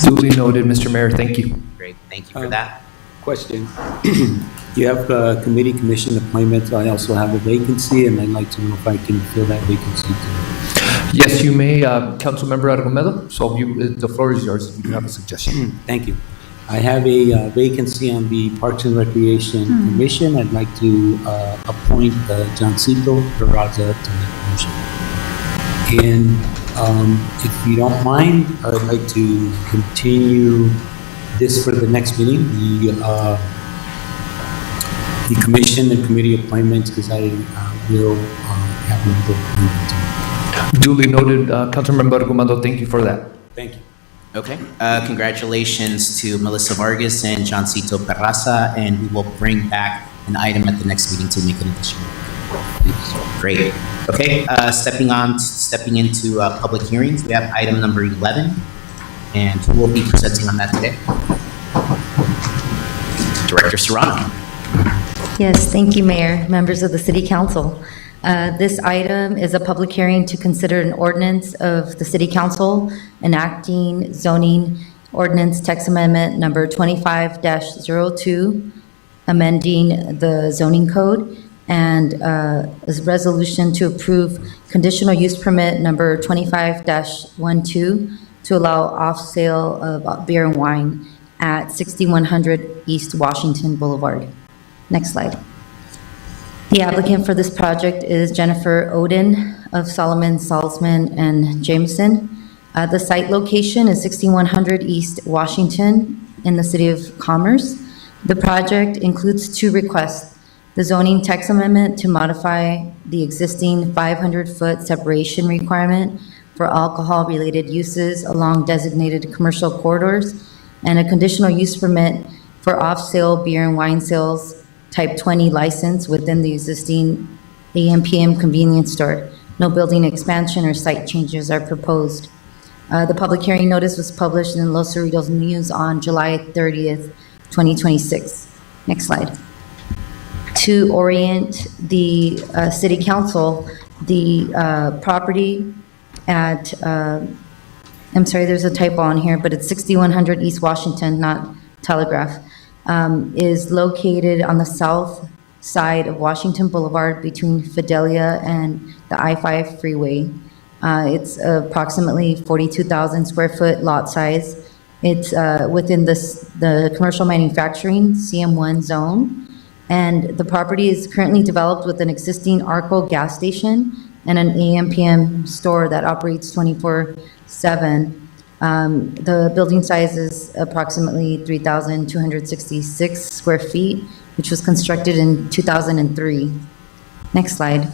Committee. Duly noted, Mr. Mayor. Thank you. Great, thank you for that. Question. You have committee commission appointments. I also have a vacancy, and I'd like to know if I can fill that vacancy too. Yes, you may, Councilmember Argumedo. So the floor is yours if you have a suggestion. Thank you. I have a vacancy on the Parks and Recreation Commission. I'd like to appoint Johncito Peraza to the commission. And if you don't mind, I'd like to continue this for the next meeting, the commission and committee appointments, because I will have another appointment. Duly noted, Councilmember Argumedo. Thank you for that. Thank you. Okay, congratulations to Melissa Vargas and Johncito Peraza, and we will bring back an item at the next meeting to make an addition. Great. Okay, stepping into public hearings, we have item number 11, and who will be presenting on that today? Director Serrano. Yes, thank you, Mayor, members of the City Council. This item is a public hearing to consider an ordinance of the City Council enacting zoning ordinance text amendment number 25-02, amending the zoning code, and a resolution to approve conditional use permit number 25-12 to allow off-sale of beer and wine at 6100 East Washington Boulevard. Next slide. The applicant for this project is Jennifer Oden of Solomon, Salzman, and Jameson. The site location is 6100 East Washington in the City of Commerce. The project includes two requests: the zoning text amendment to modify the existing 500-foot separation requirement for alcohol-related uses along designated commercial corridors, and a conditional use permit for off-sale beer and wine sales Type 20 license within the existing AM/PM convenience store. No building expansion or site changes are proposed. The public hearing notice was published in Los Cerritos News on July 30th, 2026. Next slide. To orient the City Council, the property at, I'm sorry, there's a typo on here, but it's 6100 East Washington, not Telegraph, is located on the south side of Washington Boulevard between Fidelia and the I-5 freeway. It's approximately 42,000 square foot lot size. It's within the commercial manufacturing CM1 zone. And the property is currently developed with an existing Arco gas station and an AM/PM store that operates 24/7. The building size is approximately 3,266 square feet, which was constructed in 2003. Next slide.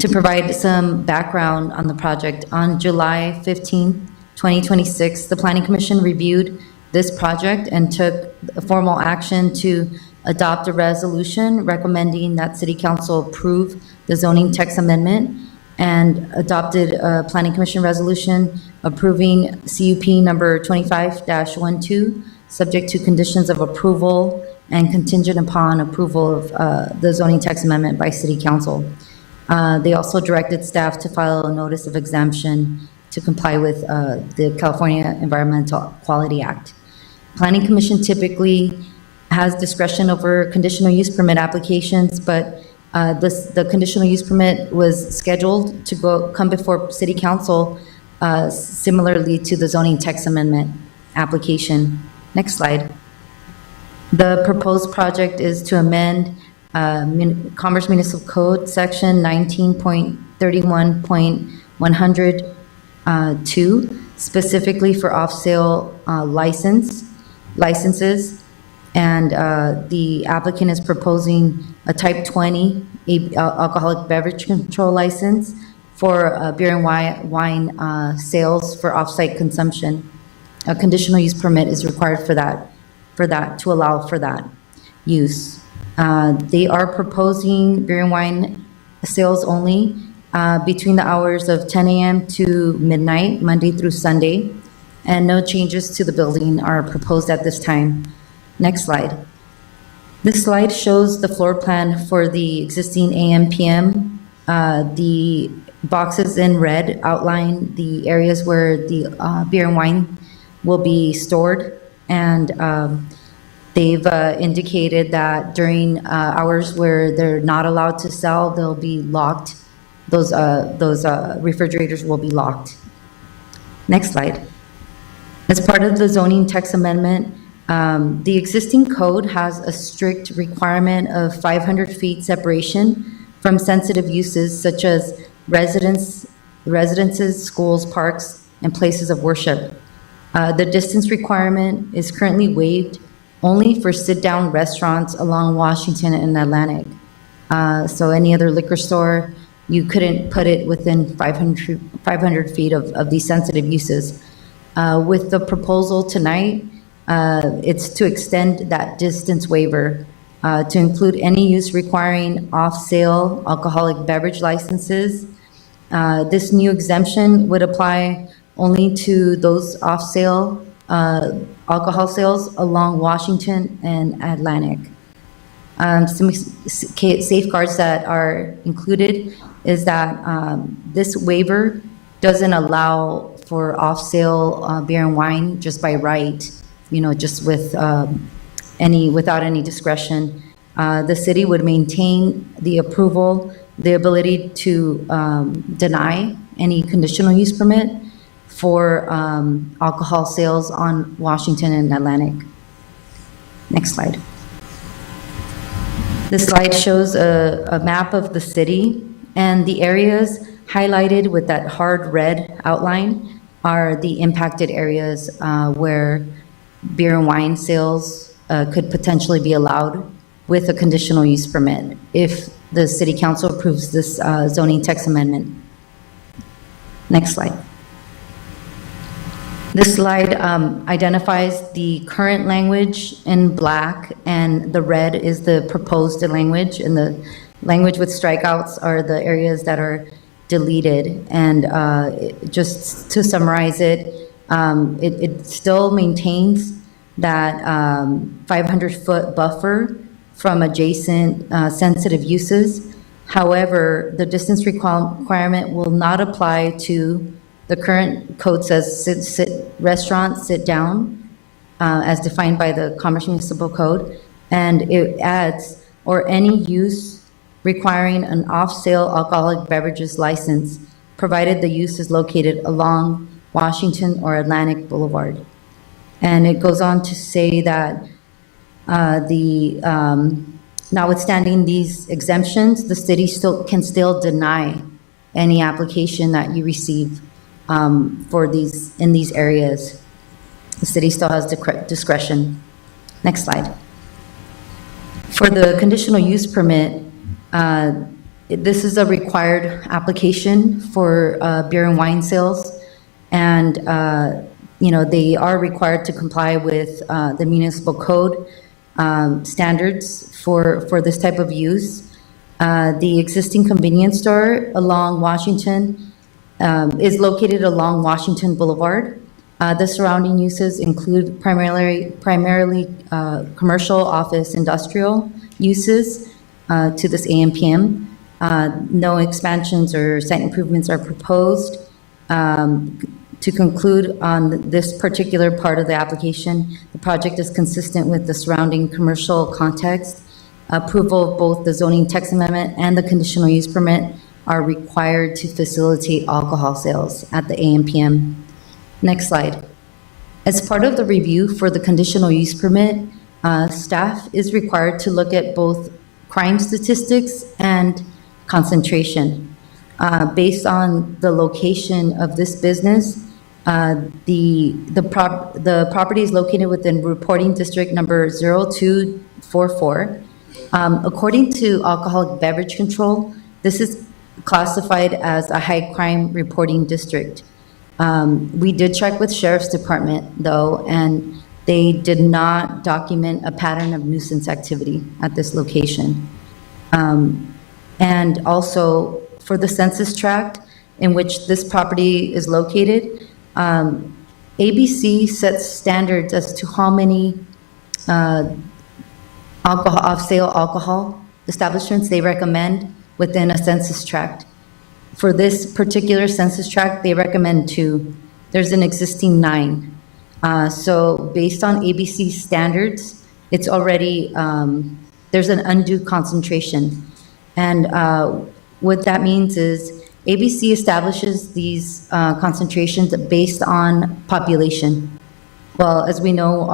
To provide some background on the project, on July 15, 2026, the Planning Commission reviewed this project and took formal action to adopt a resolution recommending that City Council approve the zoning text amendment, and adopted a Planning Commission resolution approving CUP number 25-12, subject to conditions of approval and contingent upon approval of the zoning text amendment by City Council. They also directed staff to file a notice of exemption to comply with the California Environmental Quality Act. Planning Commission typically has discretion over conditional use permit applications, but the conditional use permit was scheduled to come before City Council similarly to the zoning text amendment application. Next slide. The proposed project is to amend Commerce Municipal Code, Section 19.31.102, specifically for off-sale licenses. And the applicant is proposing a type 20 alcoholic beverage control license for beer and wine sales for off-site consumption. A conditional use permit is required for that to allow for that use. They are proposing beer and wine sales only between the hours of 10 a.m. to midnight, Monday through Sunday, and no changes to the building are proposed at this time. Next slide. This slide shows the floor plan for the existing AM/PM. The boxes in red outline the areas where the beer and wine will be stored, and they've indicated that during hours where they're not allowed to sell, they'll be locked. Those refrigerators will be locked. Next slide. As part of the zoning text amendment, the existing code has a strict requirement of 500 feet separation from sensitive uses such as residences, schools, parks, and places of worship. The distance requirement is currently waived only for sit-down restaurants along Washington and Atlantic. So any other liquor store, you couldn't put it within 500 feet of these sensitive uses. With the proposal tonight, it's to extend that distance waiver to include any use requiring off-sale alcoholic beverage licenses. This new exemption would apply only to those off-sale alcohol sales along Washington and Atlantic. Some safeguards that are included is that this waiver doesn't allow for off-sale beer and wine just by right, just without any discretion. The city would maintain the approval, the ability to deny any conditional use permit for alcohol sales on Washington and Atlantic. Next slide. This slide shows a map of the city, and the areas highlighted with that hard red outline are the impacted areas where beer and wine sales could potentially be allowed with a conditional use permit if the City Council approves this zoning text amendment. Next slide. This slide identifies the current language in black, and the red is the proposed language, and the language with strikeouts are the areas that are deleted. And just to summarize it, it still maintains that 500-foot buffer from adjacent sensitive uses. However, the distance requirement will not apply to the current code says restaurant, sit down, as defined by the Commerce Municipal Code, and it adds, or any use requiring an off-sale alcoholic beverages license, provided the use is located along Washington or Atlantic Boulevard. And it goes on to say that notwithstanding these exemptions, the city can still deny any application that you receive in these areas. The city still has discretion. Next slide. For the conditional use permit, this is a required application for beer and wine sales, and they are required to comply with the municipal code. standards for this type of use. The existing convenience store along Washington is located along Washington Boulevard. The surrounding uses include primarily commercial, office, industrial uses to this AMPM. No expansions or site improvements are proposed. To conclude on this particular part of the application, the project is consistent with the surrounding commercial context. Approval of both the zoning text amendment and the conditional use permit are required to facilitate alcohol sales at the AMPM. Next slide. As part of the review for the conditional use permit, staff is required to look at both crime statistics and concentration. Based on the location of this business, the property is located within reporting district number 0244. According to Alcoholic Beverage Control, this is classified as a high crime reporting district. We did check with Sheriff's Department though, and they did not document a pattern of nuisance activity at this location. And also for the census tract in which this property is located, ABC sets standards as to how many off-sale alcohol establishments they recommend within a census tract. For this particular census tract, they recommend 2. There's an existing 9. So based on ABC standards, it's already, there's an undue concentration. And what that means is ABC establishes these concentrations based on population. Well, as we know,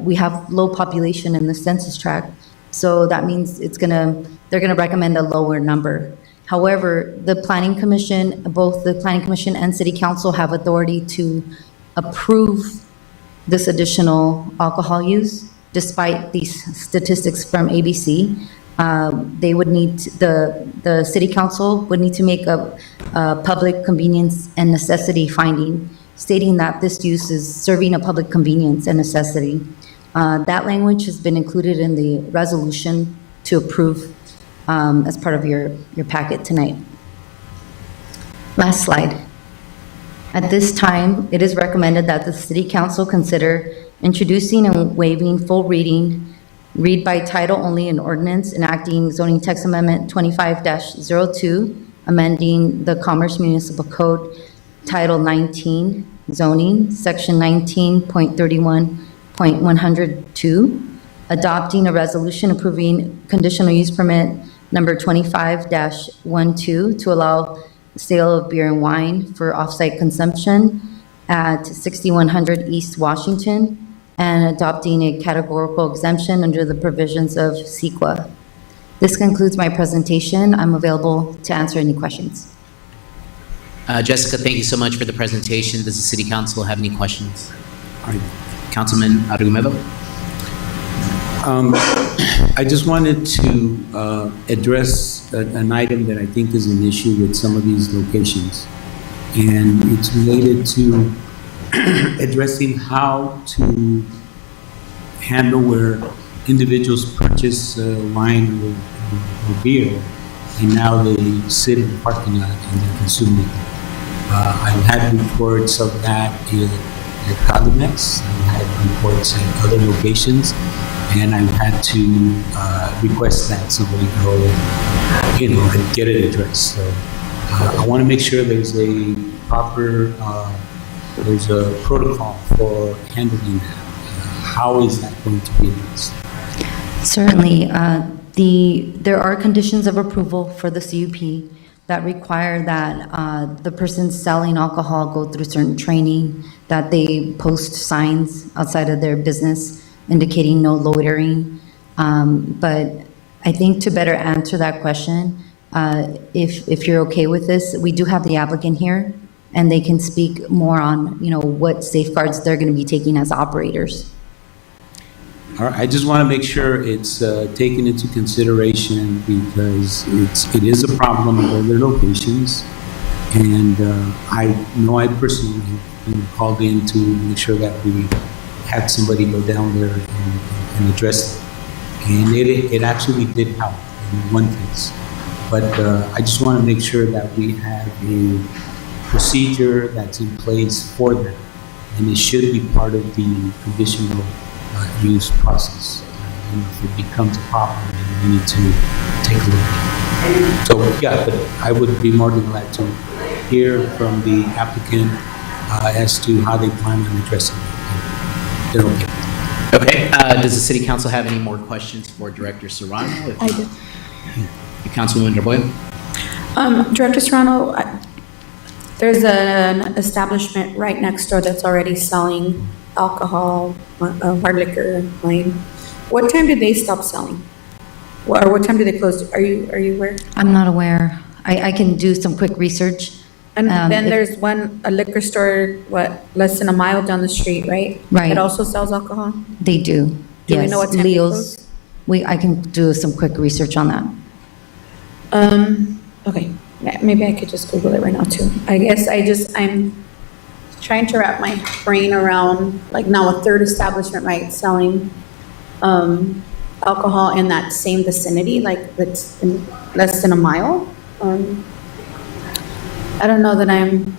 we have low population in the census tract, so that means they're gonna recommend a lower number. However, the Planning Commission, both the Planning Commission and City Council have authority to approve this additional alcohol use despite these statistics from ABC. They would need, the City Council would need to make a public convenience and necessity finding stating that this use is serving a public convenience and necessity. That language has been included in the resolution to approve as part of your packet tonight. Last slide. At this time, it is recommended that the City Council consider introducing and waiving full reading, read by title only an ordinance enacting zoning text amendment 25-02, amending the Commerce Municipal Code, Title 19, zoning, section 19.31.102, adopting a resolution approving conditional use permit number 25-12 to allow sale of beer and wine for off-site consumption at 6100 East Washington, and adopting a categorical exemption under the provisions of CEQA. This concludes my presentation. I'm available to answer any questions. Jessica, thank you so much for the presentation. Does the City Council have any questions? All right. Councilman Argumedo? I just wanted to address an item that I think is an issue with some of these locations. And it's related to addressing how to handle where individuals purchase wine or beer, and now they sit in the parking lot and they're consuming it. I've had reports of that at Calimex. I've had reports at other locations, and I've had to request that somebody go and get it addressed. So I want to make sure there's a proper, there's a protocol for handling that. How is that going to be addressed? Certainly. There are conditions of approval for the CUP that require that the person selling alcohol go through certain training, that they post signs outside of their business indicating no loitering. But I think to better answer that question, if you're okay with this, we do have the applicant here, and they can speak more on, what safeguards they're going to be taking as operators. All right, I just want to make sure it's taken into consideration, because it is a problem in other locations. And I know I personally called in to make sure that we had somebody go down there and addressed it. And it actually did help in one case. But I just want to make sure that we have a procedure that's in place for that. And it should be part of the conditional use process. And if it becomes a problem, then we need to take a look at it. So, yeah, but I would be more than glad to hear from the applicant as to how they plan on addressing it. They're okay. Okay, does the city council have any more questions for Director Serrano? If I not, do. Councilwoman Rebollo? Director Serrano, there's an establishment right next door that's already selling alcohol, hard liquor, wine. What time did they stop selling? Or what time do they close? Are you aware? I'm not aware. I can do some quick research. And then if- there's a liquor store, less than a mile down the street, right? Right. It also sells alcohol? They do. Do we Yes. know what time they Leo's. I can do some quick research on that. Okay, maybe I could just Google it right now too. I guess I'm trying to wrap my brain around, like now a third establishment, right, selling alcohol in that same vicinity, like that's in less than a mile. I don't know that I'm,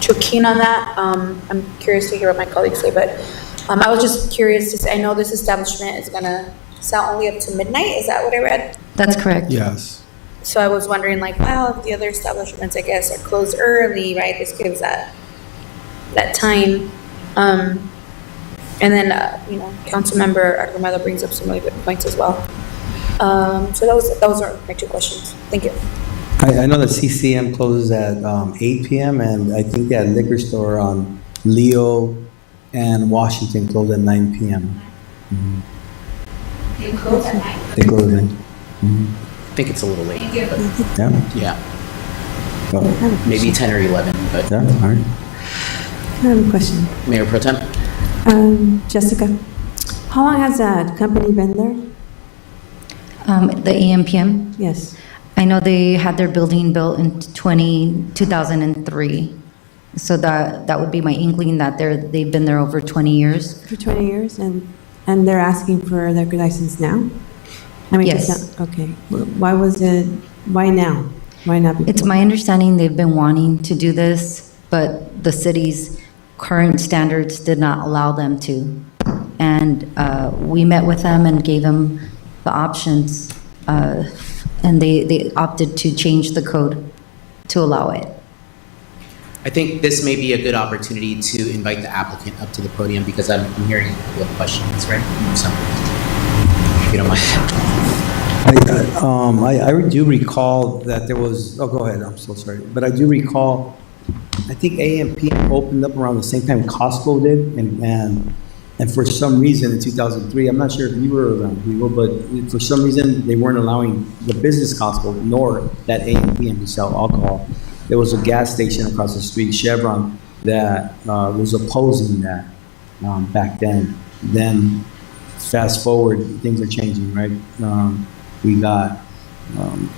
too keen on that. I'm curious to hear what my colleagues say, but I was just curious to say, I know this establishment is gonna sell only up to midnight. Is that what I read? That's correct. Yes. So I was wondering, like, wow, if the other establishments, I guess, are closed early, right? This gives that time. And then, Councilmember Argumedo brings up some really good points as well. So those are my two questions. Thank you. I know that CCM closes at 8 p.m. and I think that liquor store on Leo and Washington close at 9 p.m. They close at night. They close at I think it's a little late. But Yeah. yeah, Oh, maybe 10 or 11, but yeah. All right. I have a question. Mayor Pro Tem? Jessica, how long has that company been there? The AMPM, Yes. I know they had their building built in 2003. So that would be my inkling that they've been there over 20 years. For 20 years, and they're asking for their license now? Yes. Okay. Why now? Why not before? It's my understanding they've been wanting to do this, but the city's current standards did not allow them to. And we met with them and gave them the options, and they opted to change the code to allow it. I think this may be a good opportunity to invite the applicant up to the podium because I'm hearing a couple of questions, right? So, if you don't mind. I do recall that there was, oh, go ahead, I'm so sorry. But I do recall, I think AMP opened up around the same time Costco did, and for some reason in 2003, I'm not sure if you were around, Hugo, but for some reason, they weren't allowing the business Costco nor that AMP to sell alcohol. There was a gas station across the street, Chevron, that was opposing that back then. Then, fast forward, things are changing, right? We got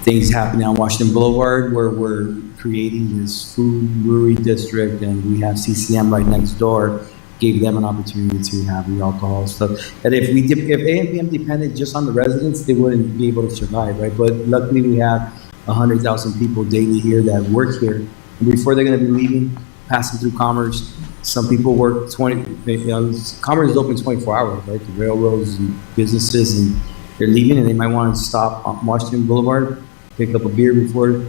things happening on Washington Boulevard where we're creating this food brewery district, and we have CCM right next door. Gave them an opportunity to have the alcohol stuff. And if AMPM depended just on the residents, they wouldn't be able to survive, right? But luckily, we have 100,000 people daily here that work here. And before they're going to be leaving, passing through Commerce, some people work Commerce is open 24 hours, right? The railroads and businesses, and they're leaving, and they might want to stop on Washington Boulevard, pick up a beer before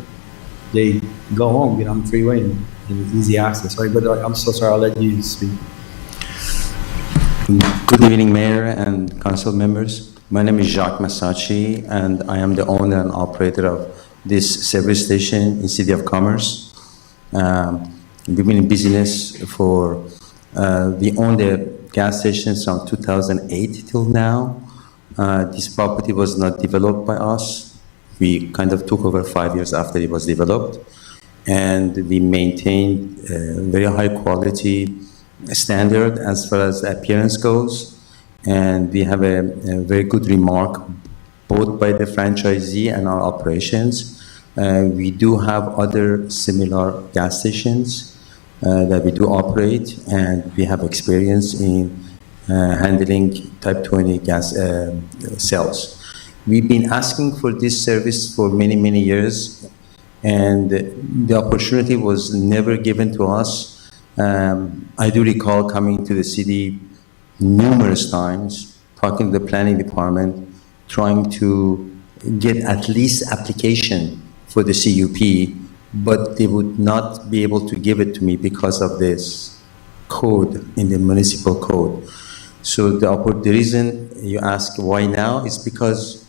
they go home, get on the freeway, and easy access, right? But I'm so sorry, I'll let you speak. Good evening, Mayor and council members. My name is Jacques Massachi, and I am the owner and operator of this service station in City of Commerce. We've been in business for, we own the gas station from 2008 till now. This property was not developed by us. We kind of took over 5 years after it was developed, and we maintained very high quality standard as far as appearance goes. And we have a very good remark both by the franchisee and our operations. We do have other similar gas stations that we do operate, and we have experience in handling type 20 gas cells. We've been asking for this service for many, many years, and the opportunity was never given to us. I do recall coming to the city numerous times, talking to the planning department, trying to get at least application for the CUP, but they would not be able to give it to me because of this code in the municipal code. So the reason you ask why now is because,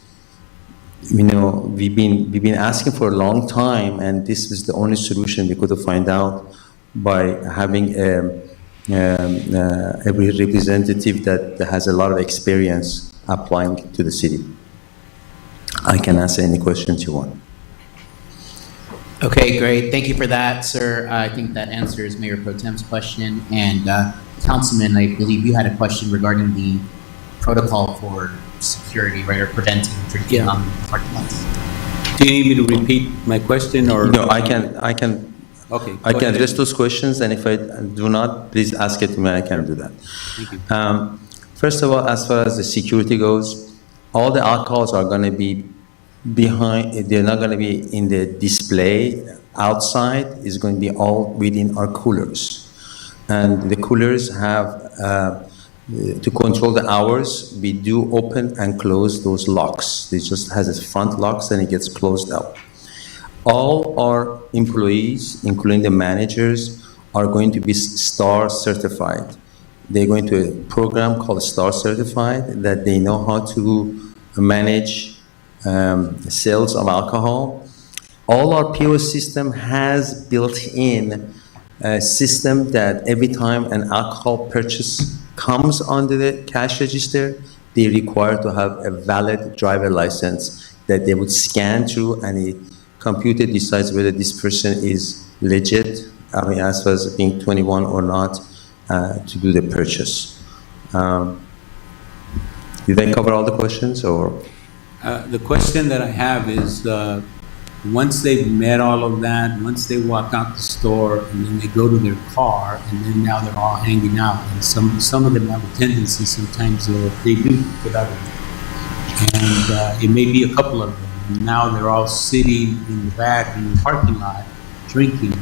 you know, we've been asking for a long time, and this is the only solution we could find out by having a representative that has a lot of experience applying to the city. I can answer any questions you want. Okay, great. Thank you for that, sir. I think that answers Mayor Pro Tem's question. And Councilman, I believe you had a question regarding the protocol for security, right, or preventing drinking on parking lots. Do you need me to repeat my question, or? No, I can Okay. I go can ahead. address those questions, and if I do not, please ask it to me, I can do that. Thank you. First of all, as far as the security goes, all the alcohols are going to be behind, they're not going to be in the display outside, it's going to be all within our coolers. And the coolers have, to control the hours, we do open and close those locks. It just has its front locks and it gets closed out. All our employees, including the managers, are going to be STAR certified. They're going to a program called STAR certified that they know how to manage sales of alcohol. All our POS system has built-in a system that every time an alcohol purchase comes onto the cash register, they require to have a valid driver license that they would scan through, and the computer decides whether this person is legit, I mean, as far as being 21 or not, to do the purchase. Did I cover all the questions, or? The question that I have is, once they've met all of that, once they walk out the store and then they go to their car, and then now they're all hanging out, and some of them have a tendency sometimes they do without it. And it may be a couple of them. And now they're all sitting in the back in the parking lot drinking.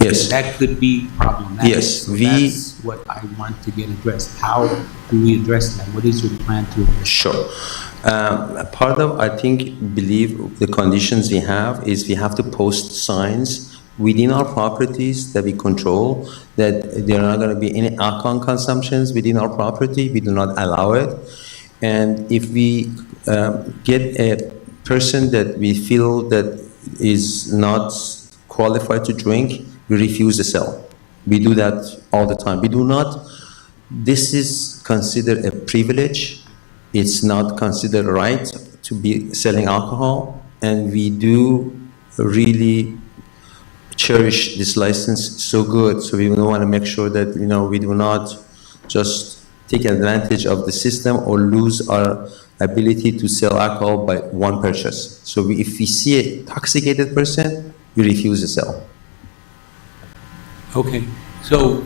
Yes. That could be problematic. Yes, So that's what I want to get addressed. How do we address that? What is your plan to address? Sure. Part of, believe the conditions we have is we have to post signs within our properties that we control, that there are not going to be any alcohol consumptions within our property. We do not allow it. And if we get a person that we feel that is not qualified to drink, we refuse to sell. We do that all the time. We do not, this is considered a privilege. It's not considered right to be selling alcohol, and we do really cherish this license so good. So we want to make sure that, you know, we do not just take advantage of the system or lose our ability to sell alcohol by one purchase. So if we see a intoxicated person, we refuse to sell. Okay, so,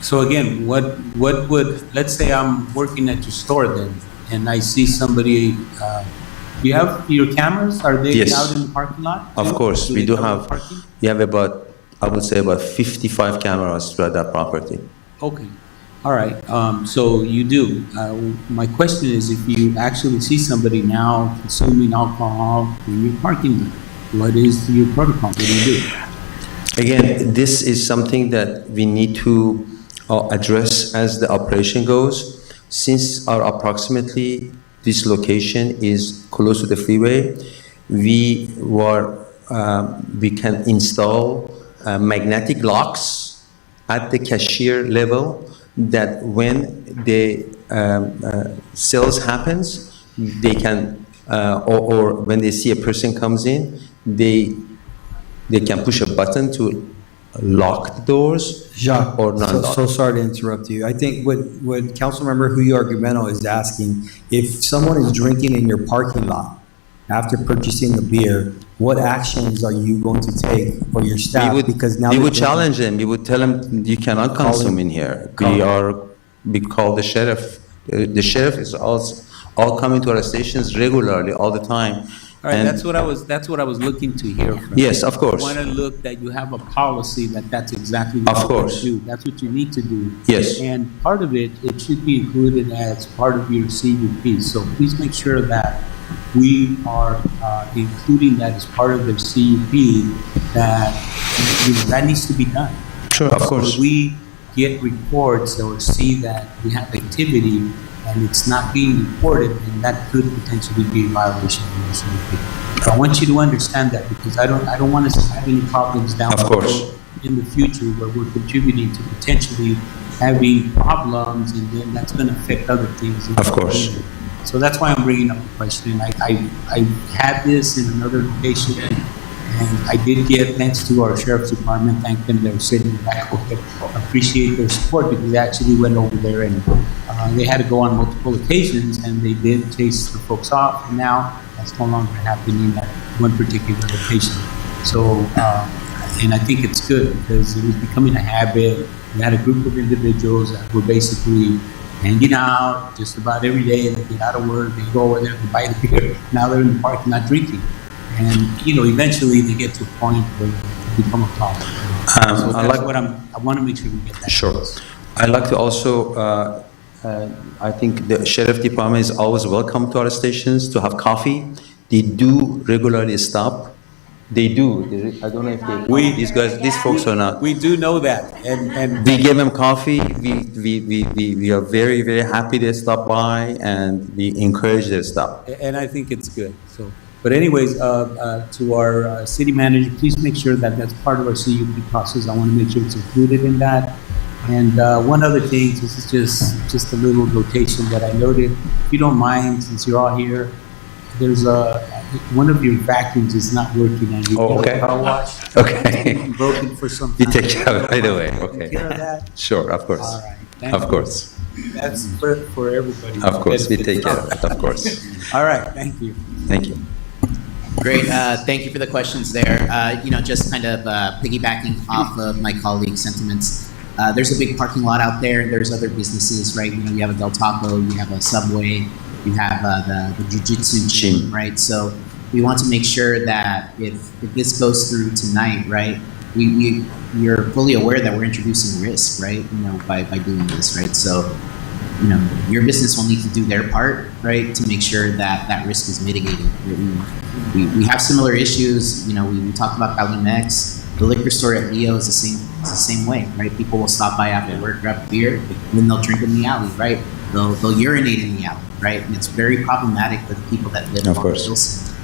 so again, what would, let's say I'm working at your store then, and I see somebody, you have your cameras, are they Yes. out in the parking lot? Of course, we they do cover have, parking? we have about, I would say about 55 cameras throughout that property. Okay, all right, so you do. My question is, if you actually see somebody now consuming alcohol in your parking lot, what is your protocol? What do you do? Again, this is something that we need to address as the operation goes. Since our approximately this location is close to the freeway, we can install magnetic locks at the cashier level, that when the sales happens, they can, or when they see a person comes in, they can push a button to lock the doors Jacques, or not lock. so sorry to interrupt you. I think what Councilmember Julio Argumento is asking, if someone is drinking in your parking lot after purchasing the beer, what actions are you going to take for your staff? Because now we they're would drinking- challenge them. We would tell them, you cannot consume in here. We are be called the sheriff. The sheriff is also all coming to our stations regularly, all the time. All right, And- that's what I was looking to hear from. Yes, of course. I want to look that you have a policy that's exactly what Of you're going to course. do. That's what you need to do. Yes. And part of it should be included as part of your CUP. So please make sure that we are including that as part of the CUP, that that needs to be done. Sure, of So course. if we get reports or see that we have activity and it's not being reported, then that could potentially be a violation of the CUP. I want you to understand that, because I don't want us to have any problems down Of the course. road in the future where we're contributing to potentially having problems, and then that's going to affect other things. in the Of course. community. So that's why I'm bringing up the question. I had this in another location, and I did give thanks to our sheriff's department, thank them, they're sitting back over there, appreciate their support, because they actually went over there and they had to go on multiple occasions, and they did chase the folks off, and now that's no longer happening at one particular location. So, and I think it's good, because it was becoming a habit. We had a group of individuals that were basically hanging out just about every day. They get out of work, they go over there, they buy the beer. Now they're in the park not drinking. And, eventually they get to a point where they become a problem. So I that's like- what I want to make sure we get that. Sure. I'd like to also, I think the sheriff department is always welcome to our stations to have coffee. They do regularly stop. They do. I don't know if these folks are not. We do know that, and We give them coffee. We are very, very happy they stop by, and we encourage their stop. and I think it's good. So, but anyways, to our city manager, please make sure that that's part of our CUP process. I want to make sure it's included in that. And one other thing, this is just a little notation that I noted. If you don't mind, since you're all here, there's one of your vacuums is not working on your Oh, okay. car wash. Okay. It's been broken for some We time. take care of it right away. Okay. Take care of that. Sure, of course. All right. Thank Of you. course. That's for everybody. Of course, we take care of it, of course. All right, thank you. Thank you. Great, thank you for the questions there. Just kind of piggybacking off of my colleague's sentiments. There's a big parking lot out there. There's other businesses, right? You have a Del Taco, you have a Subway, you have the Jiu-Jitsu gym, right? So we want to make sure that if this goes through tonight, right, we're fully aware that we're introducing risk, right? By doing this, right? So, your business will need to do their part, right, to make sure that that risk is mitigated. We have similar issues. We talked about Calimex. The liquor store at Leo is the same way, right? People will stop by after work, grab a beer, and then they'll drink in the alley, right? They'll urinate in the alley, right? And it's very problematic for the people that live Of on course. Wilson,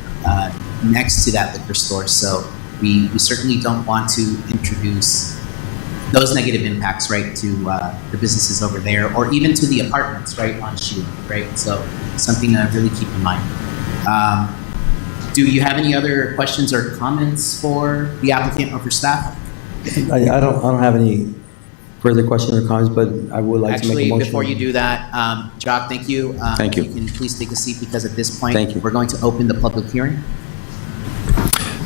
next to that liquor store. So we certainly don't want to introduce those negative impacts, right, to the businesses over there, or even to the apartments, right, on Sheila, right? So something to really keep in mind. Do you have any other questions or comments for the applicant or for staff? I don't have any further questions or comments, but I would like to make a Actually, motion. before you do that, Jock, thank you. Thank you. You can please take a seat, because at this point, Thank you. we're going to open the public hearing.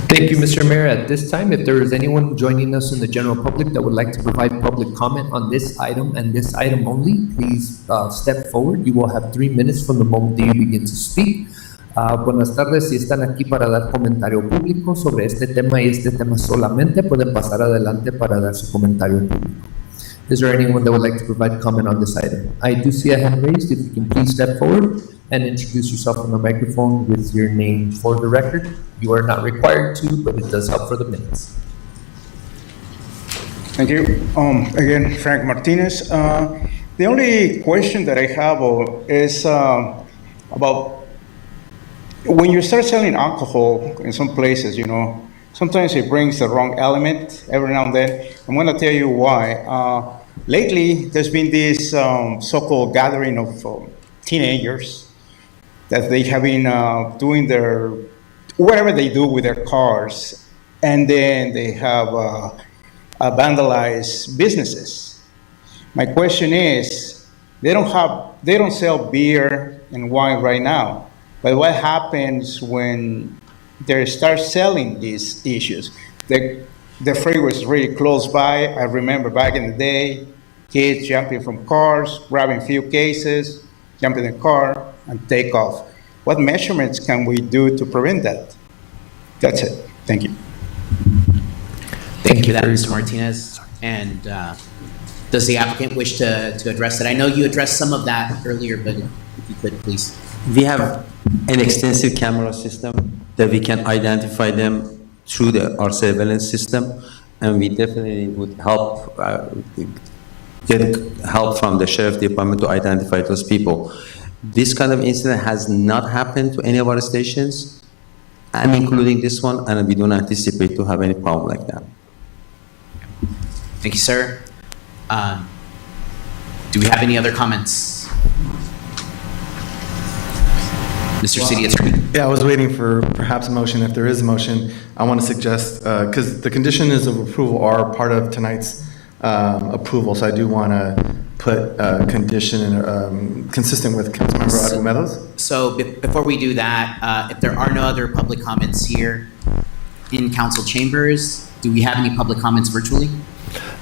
Thank you, Mr. Mayor. At this time, if there is anyone joining us in the general public that would like to provide public comment on this item and this item only, please step forward. You will have 3 minutes from the moment that you begin to speak. Buenas tardes, si están aquí para dar comentario público sobre este tema y este tema solamente, pueden pasar adelante para dar su comentario público. Is there anyone that would like to provide comment on this item? I do see a hand raised. If you can please step forward and introduce yourself on the microphone with your name for the record. You are not required to, but it does help for the minutes. Thank you. Again, Frank Martinez. The only question that I have is about when you start selling alcohol in some places, sometimes it brings the wrong element every now and then. I'm going to tell you why. Lately, there's been this so-called gathering of teenagers that they have been doing whatever they do with their cars, and then they have vandalized businesses. My question is, they don't sell beer and wine right now, but what happens when they start selling these issues? The freeway was really close by. I remember back in the day, kids jumping from cars, grabbing few cases, jump in the car, and take off. What measurements can we do to prevent that? That's it. Thank you. Thank you for that, Mr. Martinez. And does the applicant wish to address that? I know you addressed some of that earlier, but if you could, please. We have an extensive camera system that we can identify them through our surveillance system, and we definitely would help get help from the sheriff department to identify those people. This kind of incident has not happened to any of our stations, and including this one, and we don't anticipate to have any problem like that. Thank you, sir. Do we have any other comments? Mr. City Attorney. Yeah, I was waiting for perhaps a motion. If there is a motion, I want to suggest, because the conditions of approval are part of tonight's approval, so I do want to put a condition consistent with Councilmember Argumedo's. So before we do that, if there are no other public comments here in council chambers, do we have any public comments virtually?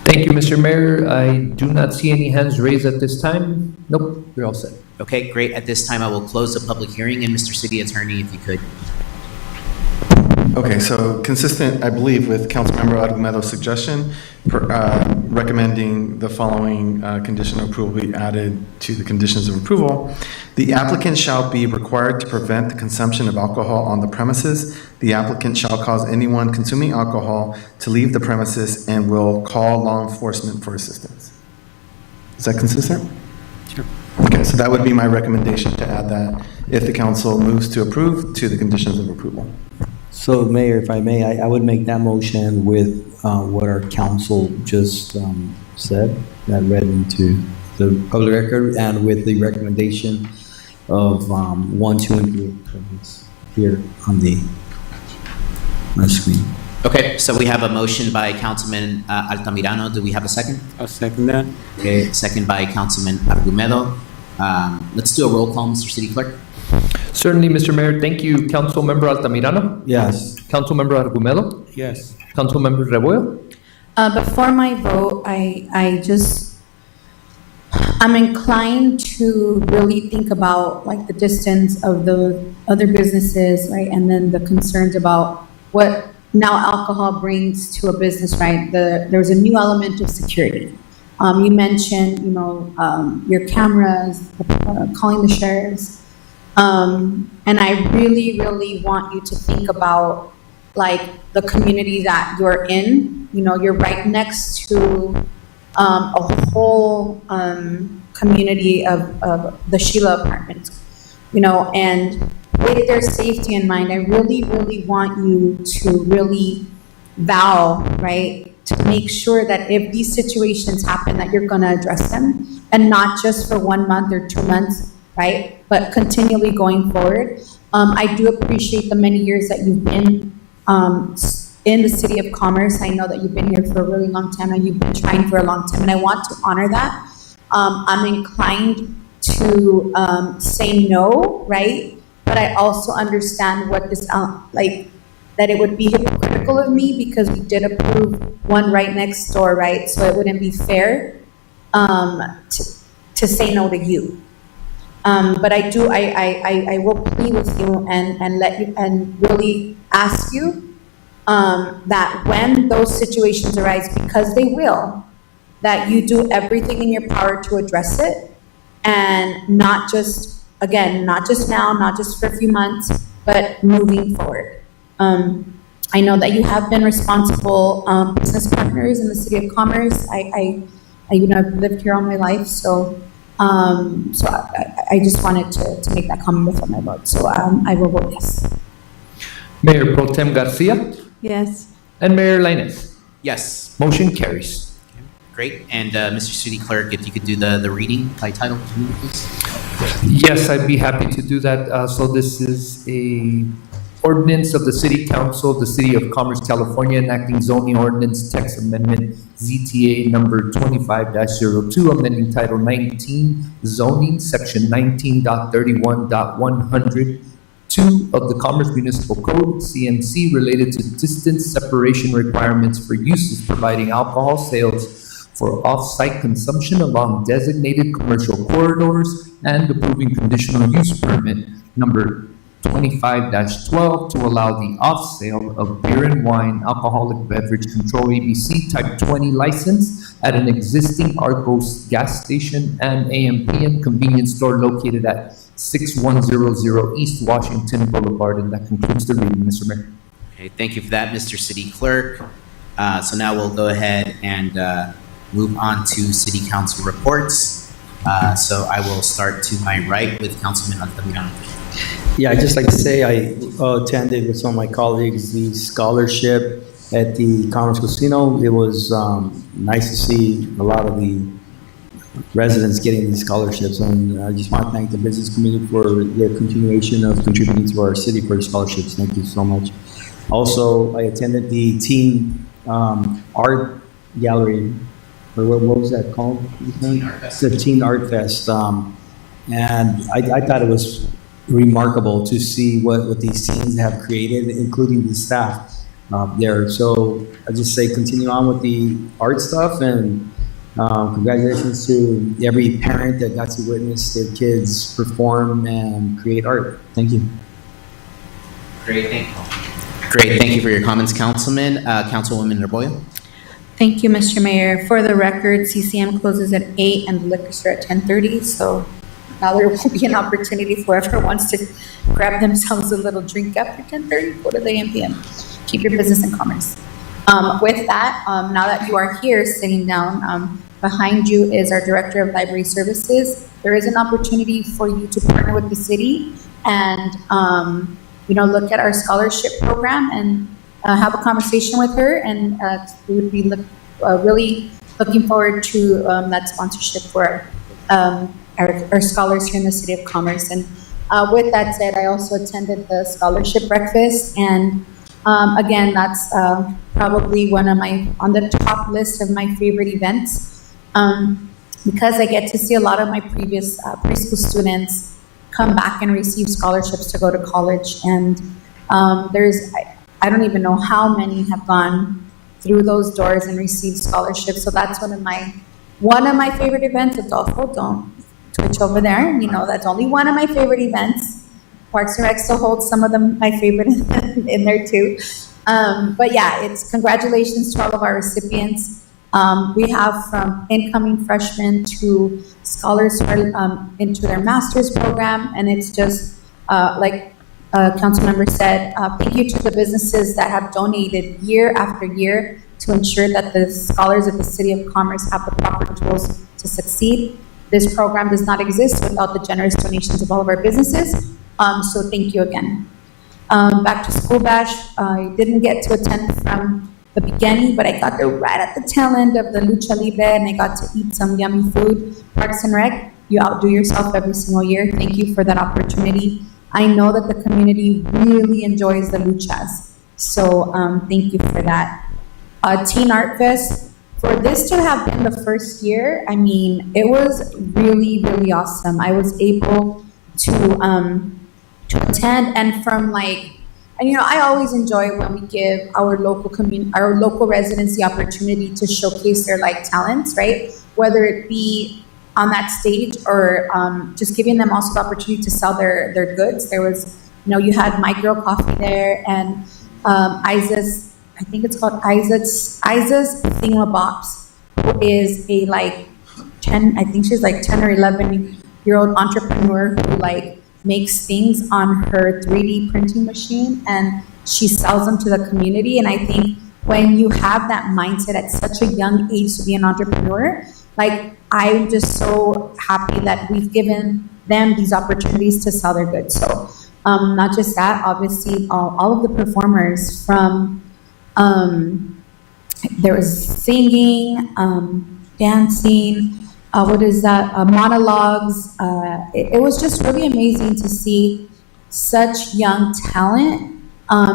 Thank you, Mr. Mayor. I do not see any hands raised at this time. Nope, we're all set. Okay, great. At this time, I will close the public hearing, and Mr. City Attorney, if you could. Okay, so consistent, I believe, with Councilmember Argumedo's suggestion, recommending the following condition of approval be added to the conditions of approval. The applicant shall be required to prevent the consumption of alcohol on the premises. The applicant shall cause anyone consuming alcohol to leave the premises and will call law enforcement for assistance. Is that consistent? Sure. Okay, so that would be my recommendation to add that if the council moves to approve to the conditions of approval. So, Mayor, if I may, I would make that motion with what our council just said, that read into the public record, and with the recommendation of 1, 2, and 3 here on the screen. Okay, so we have a motion by Councilman Altamirano. Do we have a second? I'll second that. Okay, second by Councilman Argumedo. Let's do a roll call, Mr. City Clerk. Certainly, Mr. Mayor. Thank you, Councilmember Altamirano. Yes. Councilmember Argumedo. Yes. Councilmember Rebollo. Before my vote, I'm inclined to really think about like the distance of the other businesses, right? And then the concerns about what now alcohol brings to a business, right? There's a new element of security. You mentioned, your cameras, calling the sheriffs. And I really, really want you to think about like the community that you're in. You're right next to a whole community of the Sheila apartments, and with their safety in mind, I really, really want you to really vow, right, to make sure that if these situations happen, that you're going to address them, and not just for 1 month or 2 months, right, but continually going forward. I do appreciate the many years that you've been in the City of Commerce. I know that you've been here for a really long time, and you've been trying for a long time, and I want to honor that. I'm inclined to say no, right? But I also understand what this, that it would be hypocritical of me because we did approve one right next door, right? So it wouldn't be fair to say no to you. But I will plead with you and let you, and really ask you that when those situations arise, because they will, that you do everything in your power to address it, and not just now, not just for a few months, but moving forward. I know that you have been responsible business partners in the City of Commerce. I've lived here all my life, so I just wanted to make that comment before my vote. So I will vote yes. Mayor Pro Tem Garcia. Yes. And Mayor Lainez. Yes. Motion carries. Great. And Mr. City Clerk, if you could do the reading by title, please. Yes, I'd be happy to do that. So this is a ordinance of the City Council of the City of Commerce, California, enacting zoning ordinance text amendment ZTA number 25-02, amending Title 19 zoning, section 19.31.100 2 of the Commerce Municipal Code, CMC, related to distance separation requirements for uses providing alcohol sales for off-site consumption along designated commercial corridors and approving conditional use permit number 25-12 to allow the off-sale of beer and wine alcoholic beverage control ABC Type 20 license at an existing Argos gas station and AM/PM convenience store located at 6100 East Washington Boulevard. And that concludes the reading, Mr. Mayor. Okay, thank you for that, Mr. City Clerk. So now we'll go ahead and move on to City Council reports. So I will start to my right with Councilman Altamirano. Yeah, I'd just like to say I attended with some of my colleagues the scholarship at the Commerce Casino. It was nice to see a lot of the residents getting these scholarships, and I just want to thank the business community for their continuation of contributing to our city for scholarships. Thank you so much. Also, I attended the teen art gallery, or what was that called? The Teen Art Fest, and I thought it was remarkable to see what these teens have created, including the staff there. So I just say continue on with the art stuff, and congratulations to every parent that got to witness their kids perform and create art. Thank you. Great, thank you. Great, thank you for your comments, Councilman. Councilwoman Arboyo. Thank you, Mr. Mayor. For the record, CCM closes at 8 and the liquor store at 10:30, so now there will be an opportunity for whoever wants to grab themselves a little drink after 10:30, go to the AM/PM. Keep your business in commerce. With that, now that you are here sitting down, behind you is our Director of Library Services. There is an opportunity for you to partner with the city and look at our scholarship program and have a conversation with her, and we would be really looking forward to that sponsorship for our scholars here in the City of Commerce. And with that said, I also attended the scholarship breakfast, and again, that's probably on the top list of my favorite events, because I get to see a lot of my previous preschool students come back and receive scholarships to go to college. And I don't even know how many have gone through those doors and received scholarships. So that's one of my favorite events. Adolfo, don't twitch over there. That's only one of my favorite events. Parks and Rec still holds some of my favorite in there too. But yeah, it's congratulations to all of our recipients. We have from incoming freshmen to scholars who are into their master's program, and it's just like council member said, thank you to the businesses that have donated year after year to ensure that the scholars of the City of Commerce have the proper tools to succeed. This program does not exist without the generous donations of all of our businesses. So thank you again. Back to School Bash, I didn't get to attend from the beginning, but I got there right at the tail end of the Lucha Libre, and I got to eat some yummy food. Parks and Rec, you outdo yourself every single year. Thank you for that opportunity. I know that the community really enjoys the luchas, so thank you for that. Teen Art Fest, for this to have been the first year, I mean, it was really, really awesome. I was able to attend, and from I always enjoy when we give our local residents the opportunity to showcase their talents, right? Whether it be on that stage or just giving them also the opportunity to sell their goods. There was, you had My Girl Coffee there, and Isa's, I think it's called Isa's Thingamabops, who is a 10 or 11-year-old entrepreneur who makes things on her 3D printing machine, and she sells them to the community. And I think when you have that mindset at such a young age to be an entrepreneur, I'm just so happy that we've given them these opportunities to sell their goods. So not just that, obviously all of the performers from, there was singing, dancing, monologues. It was just really amazing to see such young talent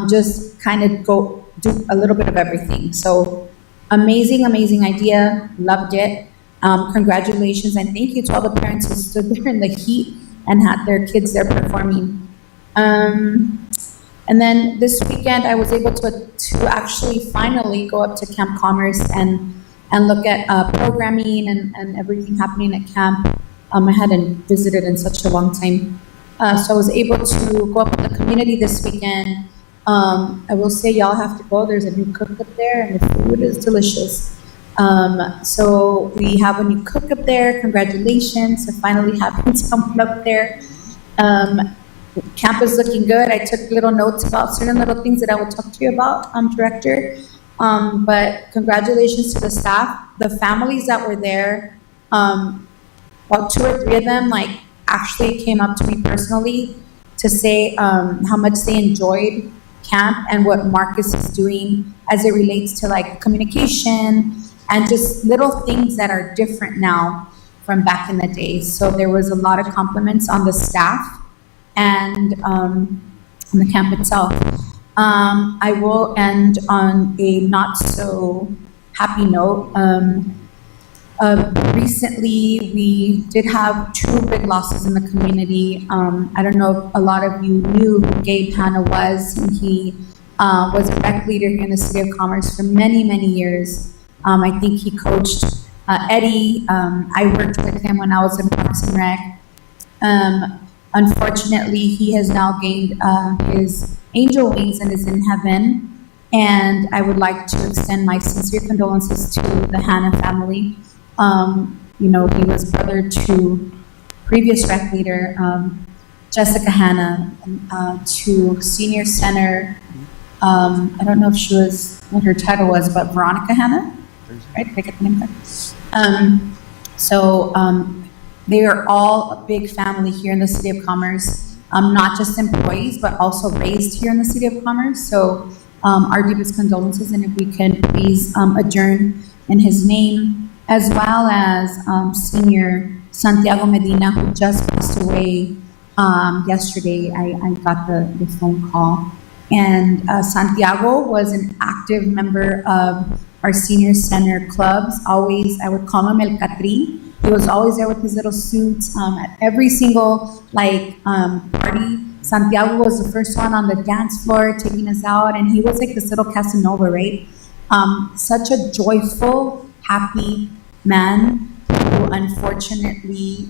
just kind of go do a little bit of everything. So amazing idea, loved it. Congratulations, and thank you to all the parents who stood there in the heat and had their kids there performing. And then this weekend, I was able to actually finally go up to Camp Commerce and and look at programming and everything happening at camp. I hadn't visited in such a long time. So I was able to go up in the community this weekend. I will say y'all have to go. There's a new cook up there and the food is delicious. So we have a new cook up there. Congratulations to finally having someone up there. Camp is looking good. I took little notes about certain little things that I will talk to you about, Director. But congratulations to the staff, the families that were there. About 2 or 3 of them, like, actually came up to me personally to say how much they enjoyed camp and what Marcus is doing as it relates to like communication and just little things that are different now from back in the day. So there was a lot of compliments on the staff and on the camp itself. I will end on a not so happy note. Recently, we did have 2 big losses in the community. I don't know if a lot of you knew who Gabe Hanna was. He was a rec leader here in the City of Commerce for many, many years. I think he coached Eddie. I worked with him when I was in Parks and Rec. Unfortunately, he has now gained his angel wings and is in heaven. And I would like to extend my sincere condolences to the Hanna family. You know, he was brother to previous rec leader, Jessica Hanna, to senior center. I don't know if she was, what her title was, but Veronica Hanna, right? Did I get the name right? They are all a big family here in the City of Commerce, not just employees, but also raised here in the City of Commerce. So our deepest condolences, and if we can please adjourn in his name, as well as Senior Santiago Medina, who just passed away yesterday. I got the phone call. And Santiago was an active member of our senior center clubs. Always, I would call him El Catri. He was always there with his little suits at every single party. Santiago was the first one on the dance floor taking us out, and he was like this little Casanova, right? Such a joyful, happy man who unfortunately,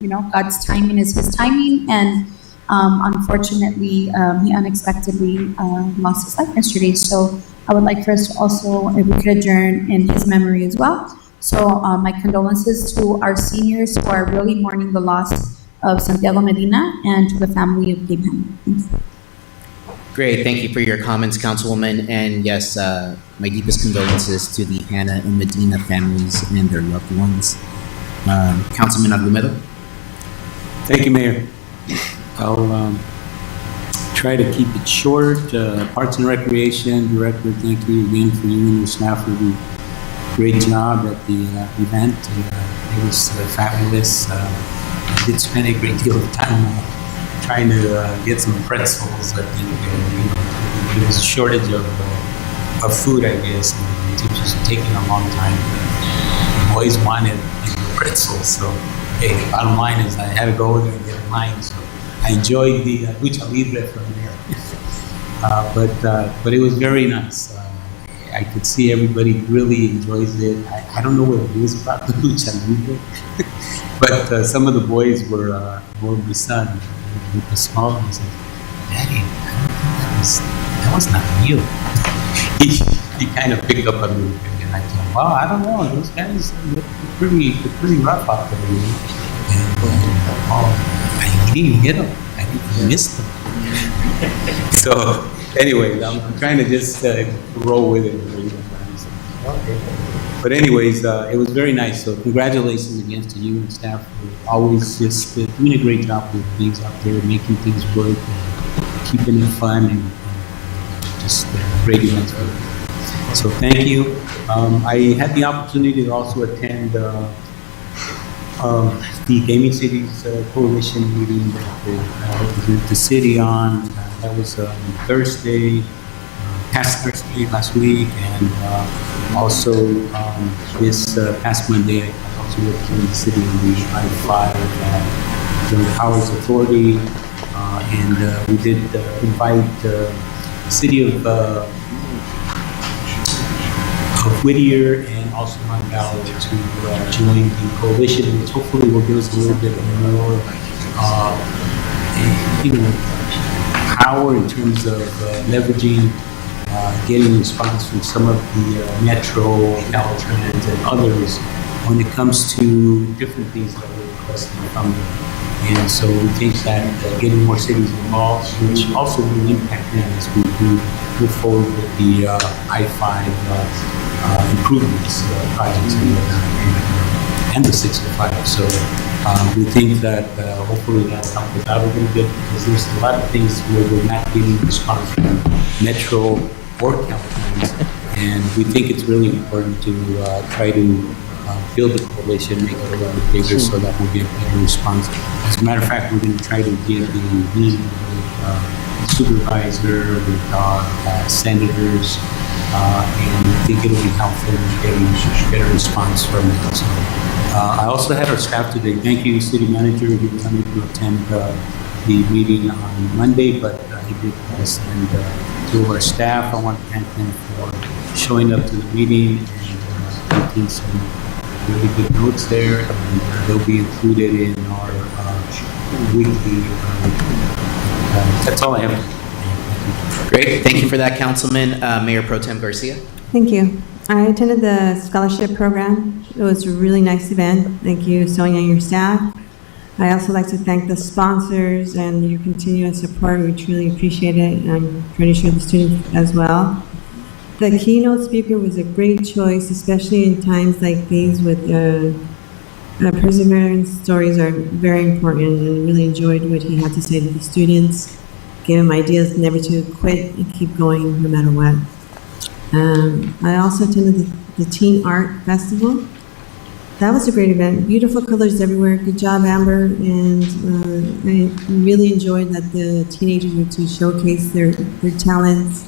you know, God's timing is his timing, and unfortunately, he unexpectedly lost his life yesterday. So I would like for us to also, if we could adjourn in his memory as well. So my condolences to our seniors who are really mourning the loss of Santiago Medina and to the family of Gabe Hanna. Thank you. Great, thank you for your comments, Councilwoman. And yes, my deepest condolences to the Hanna and Medina families and their loved ones. Councilman Argumedo? Thank you, Mayor. I'll try to keep it short. Parks and Recreation Director, thank you again for you and your staff for the great job at the event. It was fabulous. I did spend a great deal of time trying to get some pretzels. I think there was a shortage of food, I guess. And it was just taking a long time. The boys wanted pretzels, so hey, the bottom line is I had to go over there and get mine. So I enjoyed the lucha libre from there. But it was very nice. I could see everybody really enjoys it. I don't know what it is about the lucha libre, but some of the boys were more my son with the small ones. Daddy, I don't think that was not you. He kind of picked up on me, and I told him, well, I don't know. Those guys they're pretty rough out there. You know? And I didn't hit them. I didn't miss them. So anyway, I'm trying to just roll with it. But anyways, it was very nice. So congratulations again to you and staff for always just doing a great job with things out there, making things work, and keeping it fun, and just great events. So thank you. I had the opportunity to also attend the Gaming Cities Coalition meeting that the city on. That was Thursday, past Thursday last week, and also this past Monday, I also worked in the city on the I-5 Joint Powers Authority, and we did invite the city of Whittier and also on ballot to join the coalition, which hopefully will give us a little bit more, power in terms of leveraging, getting response from some of the Metro, Caltrans, and others when it comes to different things that we're requesting from them. And so we think that getting more cities involved, which also will impact them as we move forward with the I-5 improvements projects and the 605. So we think that hopefully that'll help us out a little bit, because there's a lot of things where we're not getting response from Metro or Caltrans, and we think it's really important to try to build the coalition, make it a little bit bigger so that we'll get a better response. As a matter of fact, we're going to try to get the meeting with the supervisor, with our senators, and I think it'll be helpful in getting better response from them. So, I also had our staff today. Thank you, City Manager. He was unable to attend the meeting on Monday, but he did this. And to our staff, I want to thank them for showing up to the meeting and taking some really good notes there, and they'll be included in our weekly. That's all I have. Great, thank you for that, Councilman. Mayor Pro Tem Garcia. Thank you. I attended the scholarship program. It was a really nice event. Thank you, Sonia, and your staff. I also like to thank the sponsors and your continuous support. We truly appreciate it, and I'm pretty sure the students as well. The keynote speaker was a great choice, especially in times like these with perseverance stories are very important, and I really enjoyed what he had to say to the students, gave them ideas never to quit and keep going no matter what. I also attended the Teen Art Festival. That was a great event. Beautiful colors everywhere. Good job, Amber. And I really enjoyed that the teenagers were to showcase their talents.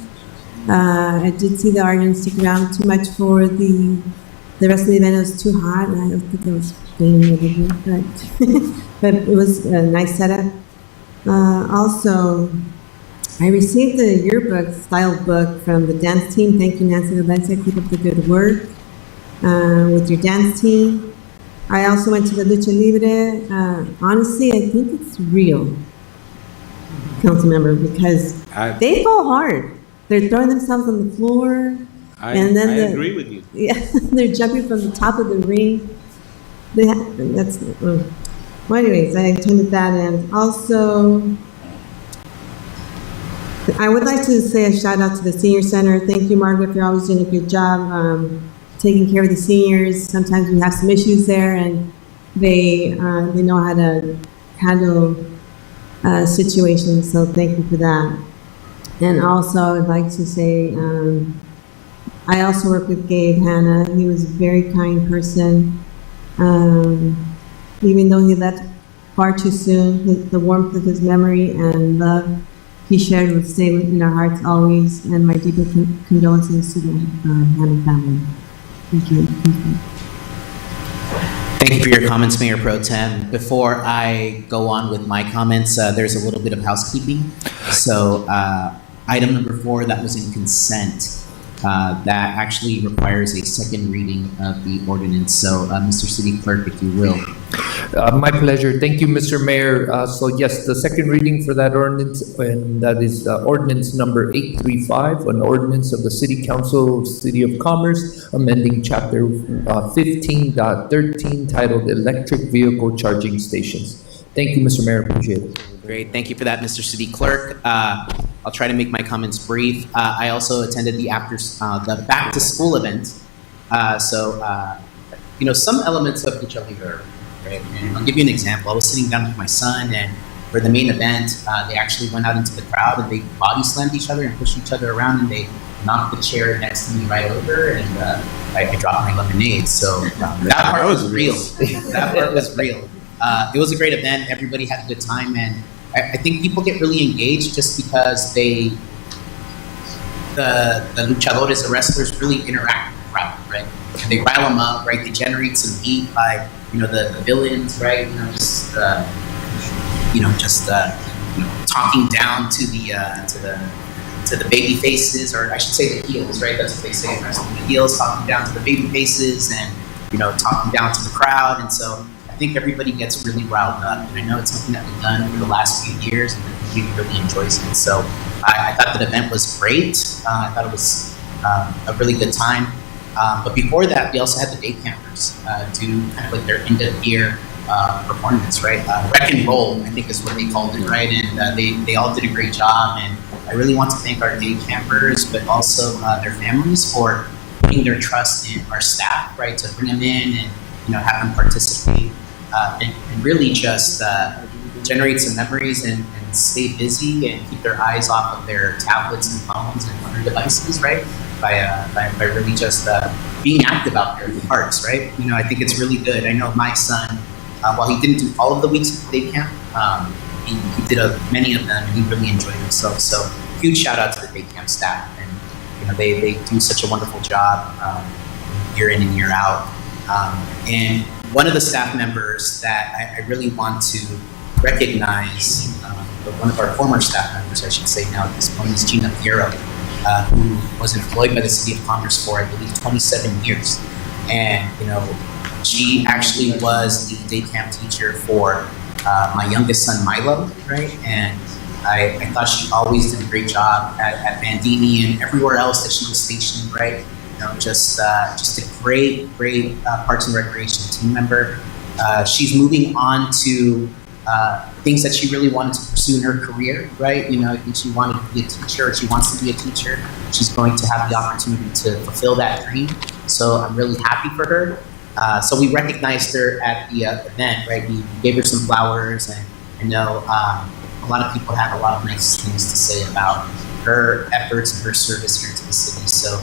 I did see the audience stick around too much for the rest of the event. It was too hot, and I don't think it was playing a little bit, but it was a nice setup. Also, I received the yearbook style book from the dance team. Thank you, Nancy Valencia. Keep up the good work with your dance team. I also went to the Lucha Libre. Honestly, I think it's real, council member, because they fall hard. They're throwing themselves on the floor, and then I agree with you. Yeah, they're jumping from the top of the ring. That's well. Anyways, I attended that, and also I would like to say a shout out to the Senior Center. Thank you, Margaret, for always doing a good job taking care of the seniors. Sometimes we have some issues there, and they know how to handle situations. So thank you for that. And also, I'd like to say, I also work with Gabe Hanna. He was a very kind person. Even though he left far too soon, the warmth of his memory and love he shared will stay in our hearts always. And my deepest condolences to the Hanna family. Thank you. Thank you for your comments, Mayor Pro Tem. Before I go on with my comments, there's a little bit of housekeeping. So item number 4, that was in consent. That actually requires a second reading of the ordinance. So Mr. City Clerk, if you will. My pleasure. Thank you, Mr. Mayor. So yes, the second reading for that ordinance, and that is ordinance number 835, an ordinance of the City Council of City of Commerce, amending chapter 15.13 titled Electric Vehicle Charging Stations. Thank you, Mr. Mayor. Appreciate it. Great. Thank you for that, Mr. City Clerk. I'll try to make my comments brief. I also attended the back to school event. Some elements of Lucha Libre, right? And I'll give you an example. I was sitting down with my son, and for the main event, they actually went out into the crowd and they body slammed each other and pushed each other around, and they knocked the chair next to me right over, and I dropped my lemonade. So that part was real. That part was real. It was a great event. Everybody had a good time, and I think people get really engaged just because the luchadores, the wrestlers, really interact with the crowd, right? And they rile them up, right? They generate some heat by, the villains, right? Talking down to the baby faces, or I should say the heels, right? That's what they say in wrestling. The heels talking down to the baby faces, and talking down to the crowd. And so I think everybody gets really riled up, and I know it's something that we've done for the last few years, and the community really enjoys it. So I thought that event was great. I thought it was a really good time. But before that, we also had the day campers do kind of like their end of year performance, right? Wreck and roll, I think is what they called it, right? And they all did a great job. And I really want to thank our day campers, but also their families for putting their trust in our staff, right? To bring them in and have them participate and really just generate some memories and stay busy and keep their eyes off of their tablets and phones and other devices, right? By really just being active out there in the parks, right? I think it's really good. I know my son, while he didn't do all of the weeks of the day camp, he did many of them, and he really enjoyed himself. So huge shout out to the day camp staff, and they do such a wonderful job year in and year out. And one of the staff members that I really want to recognize, one of our former staff members, I should say now at this point, is Gina Piero, who was employed by the City of Commerce for, I believe, 27 years. And, she actually was the day camp teacher for my youngest son, Milo, right? And I thought she always did a great job at Bandini and everywhere else that she was stationed, right? Just a great Parks and Recreation team member. She's moving on to things that she really wanted to pursue in her career, right? I think she wanted to be a teacher, or she wants to be a teacher. She's going to have the opportunity to fulfill that dream. So I'm really happy for her. So we recognized her at the event, right? We gave her some flowers, and I know a lot of people have a lot of nice things to say about her efforts and her service here to the city. So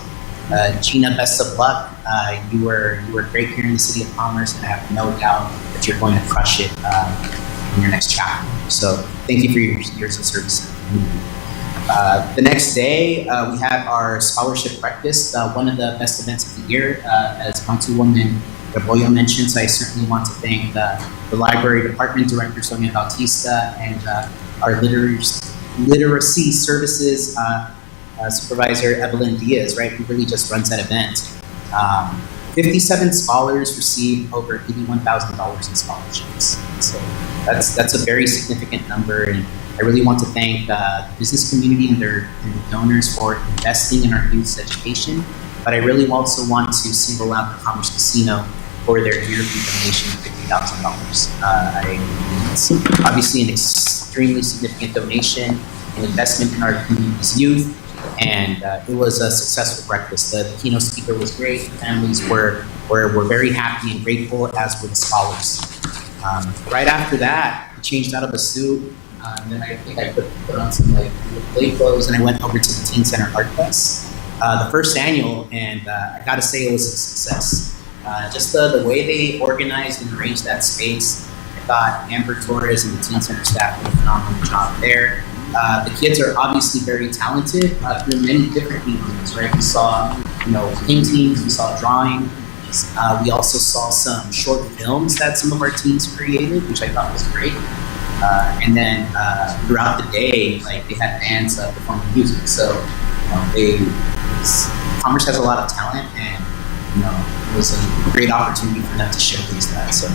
Gina, best of luck. You were great here in the City of Commerce, and I have no doubt that you're going to crush it in your next chapter. So thank you for your years of service. The next day, we had our scholarship breakfast, one of the best events of the year, as Councilwoman Rebollo mentioned. So I certainly want to thank the Library Department Director, Sonia Bautista, and our Literacy Services Supervisor, Evelyn Diaz, right, who really just runs that event. 57 scholars received over $81,000 in scholarships. So that's a very significant number, and I really want to thank the business community and the donors for investing in our youth's education. But I really also want to single out the Commerce Casino for their yearly donation of $50,000. It's obviously an extremely significant donation, an investment in our community's youth, and it was a successful breakfast. The keynote speaker was great. The families were very happy and grateful, as were the scholars. Right after that, we changed out of a suit. And then I think I put on some play clothes, and I went over to the Teen Center Art Fest, the first annual, and I gotta say it was a success. Just the way they organized and arranged that space, I thought Amber Torres and the Teen Center staff did a phenomenal job there. The kids are obviously very talented through many different mediums, right? We saw, paintings, we saw drawing. We also saw some short films that some of our teens created, which I thought was great. And then throughout the day, they had bands performing music. So, Commerce has a lot of talent, and it was a great opportunity for them to showcase that. So,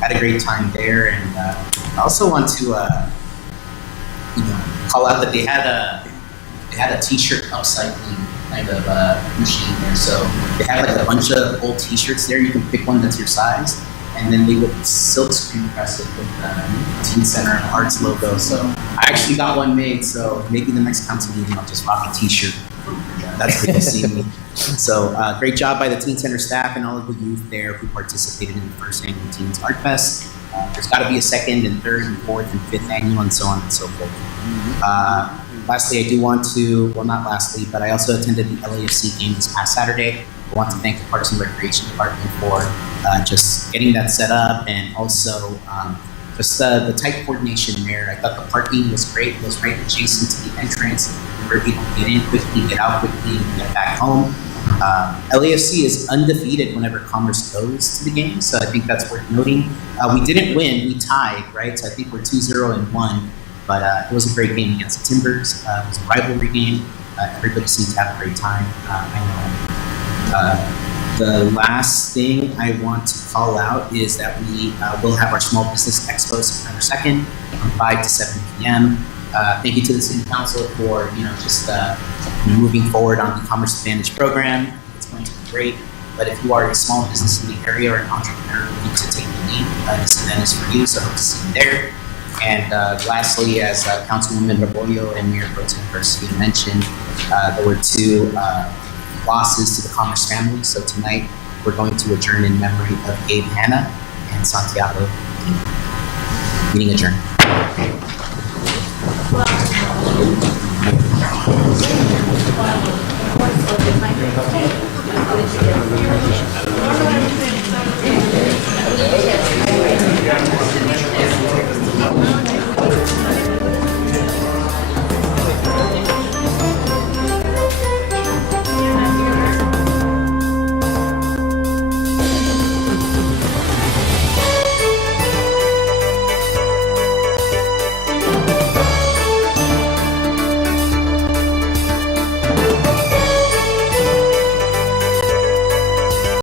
had a great time there, and I also want to, call out that they had a T-shirt upcycling kind of machine there. So they had a bunch of old T-shirts there. You can pick one that's your size, and then they would silk screen press it with the Teen Center and Arts logo. So I actually got one made. So maybe the next council meeting I'll just rock a T-shirt. That's where you'll see me. So great job by the Teen Center staff and all of the youth there who participated in the first annual Teens Art Fest. There's got to be a second and third and fourth and fifth annual, and so on and so forth. Lastly, I do want to, well, not lastly, but I also attended the LAFC game this past Saturday. I want to thank the Parks and Recreation Department for just getting that set up, and also just the tight coordination there. I thought the parking was great. It was right adjacent to the entrance, where people get in quickly, get out quickly, and get back home. LAFC is undefeated whenever Commerce goes to the game, so I think that's worth noting. We didn't win, we tied, right? So I think we're 2-0 and 1, but it was a great game against the Timbers. It was a rivalry game. Everybody seems to have a great time. I know. The last thing I want to call out is that we will have our Small Business Expo September 2nd from 5 to 7 p.m. Thank you to the City Council for, just moving forward on the Commerce Advantage program. It's going to be great. But if you are a small business in the area or an entrepreneur looking to take the lead, this event is for you, so hope to see you there. And lastly, as Councilwoman Rebollo and Mayor Pro Tem Garcia mentioned, there were 2 losses to the Commerce family. So tonight, we're going to adjourn in memory of Gabe Hanna and Santiago. Meeting adjourned.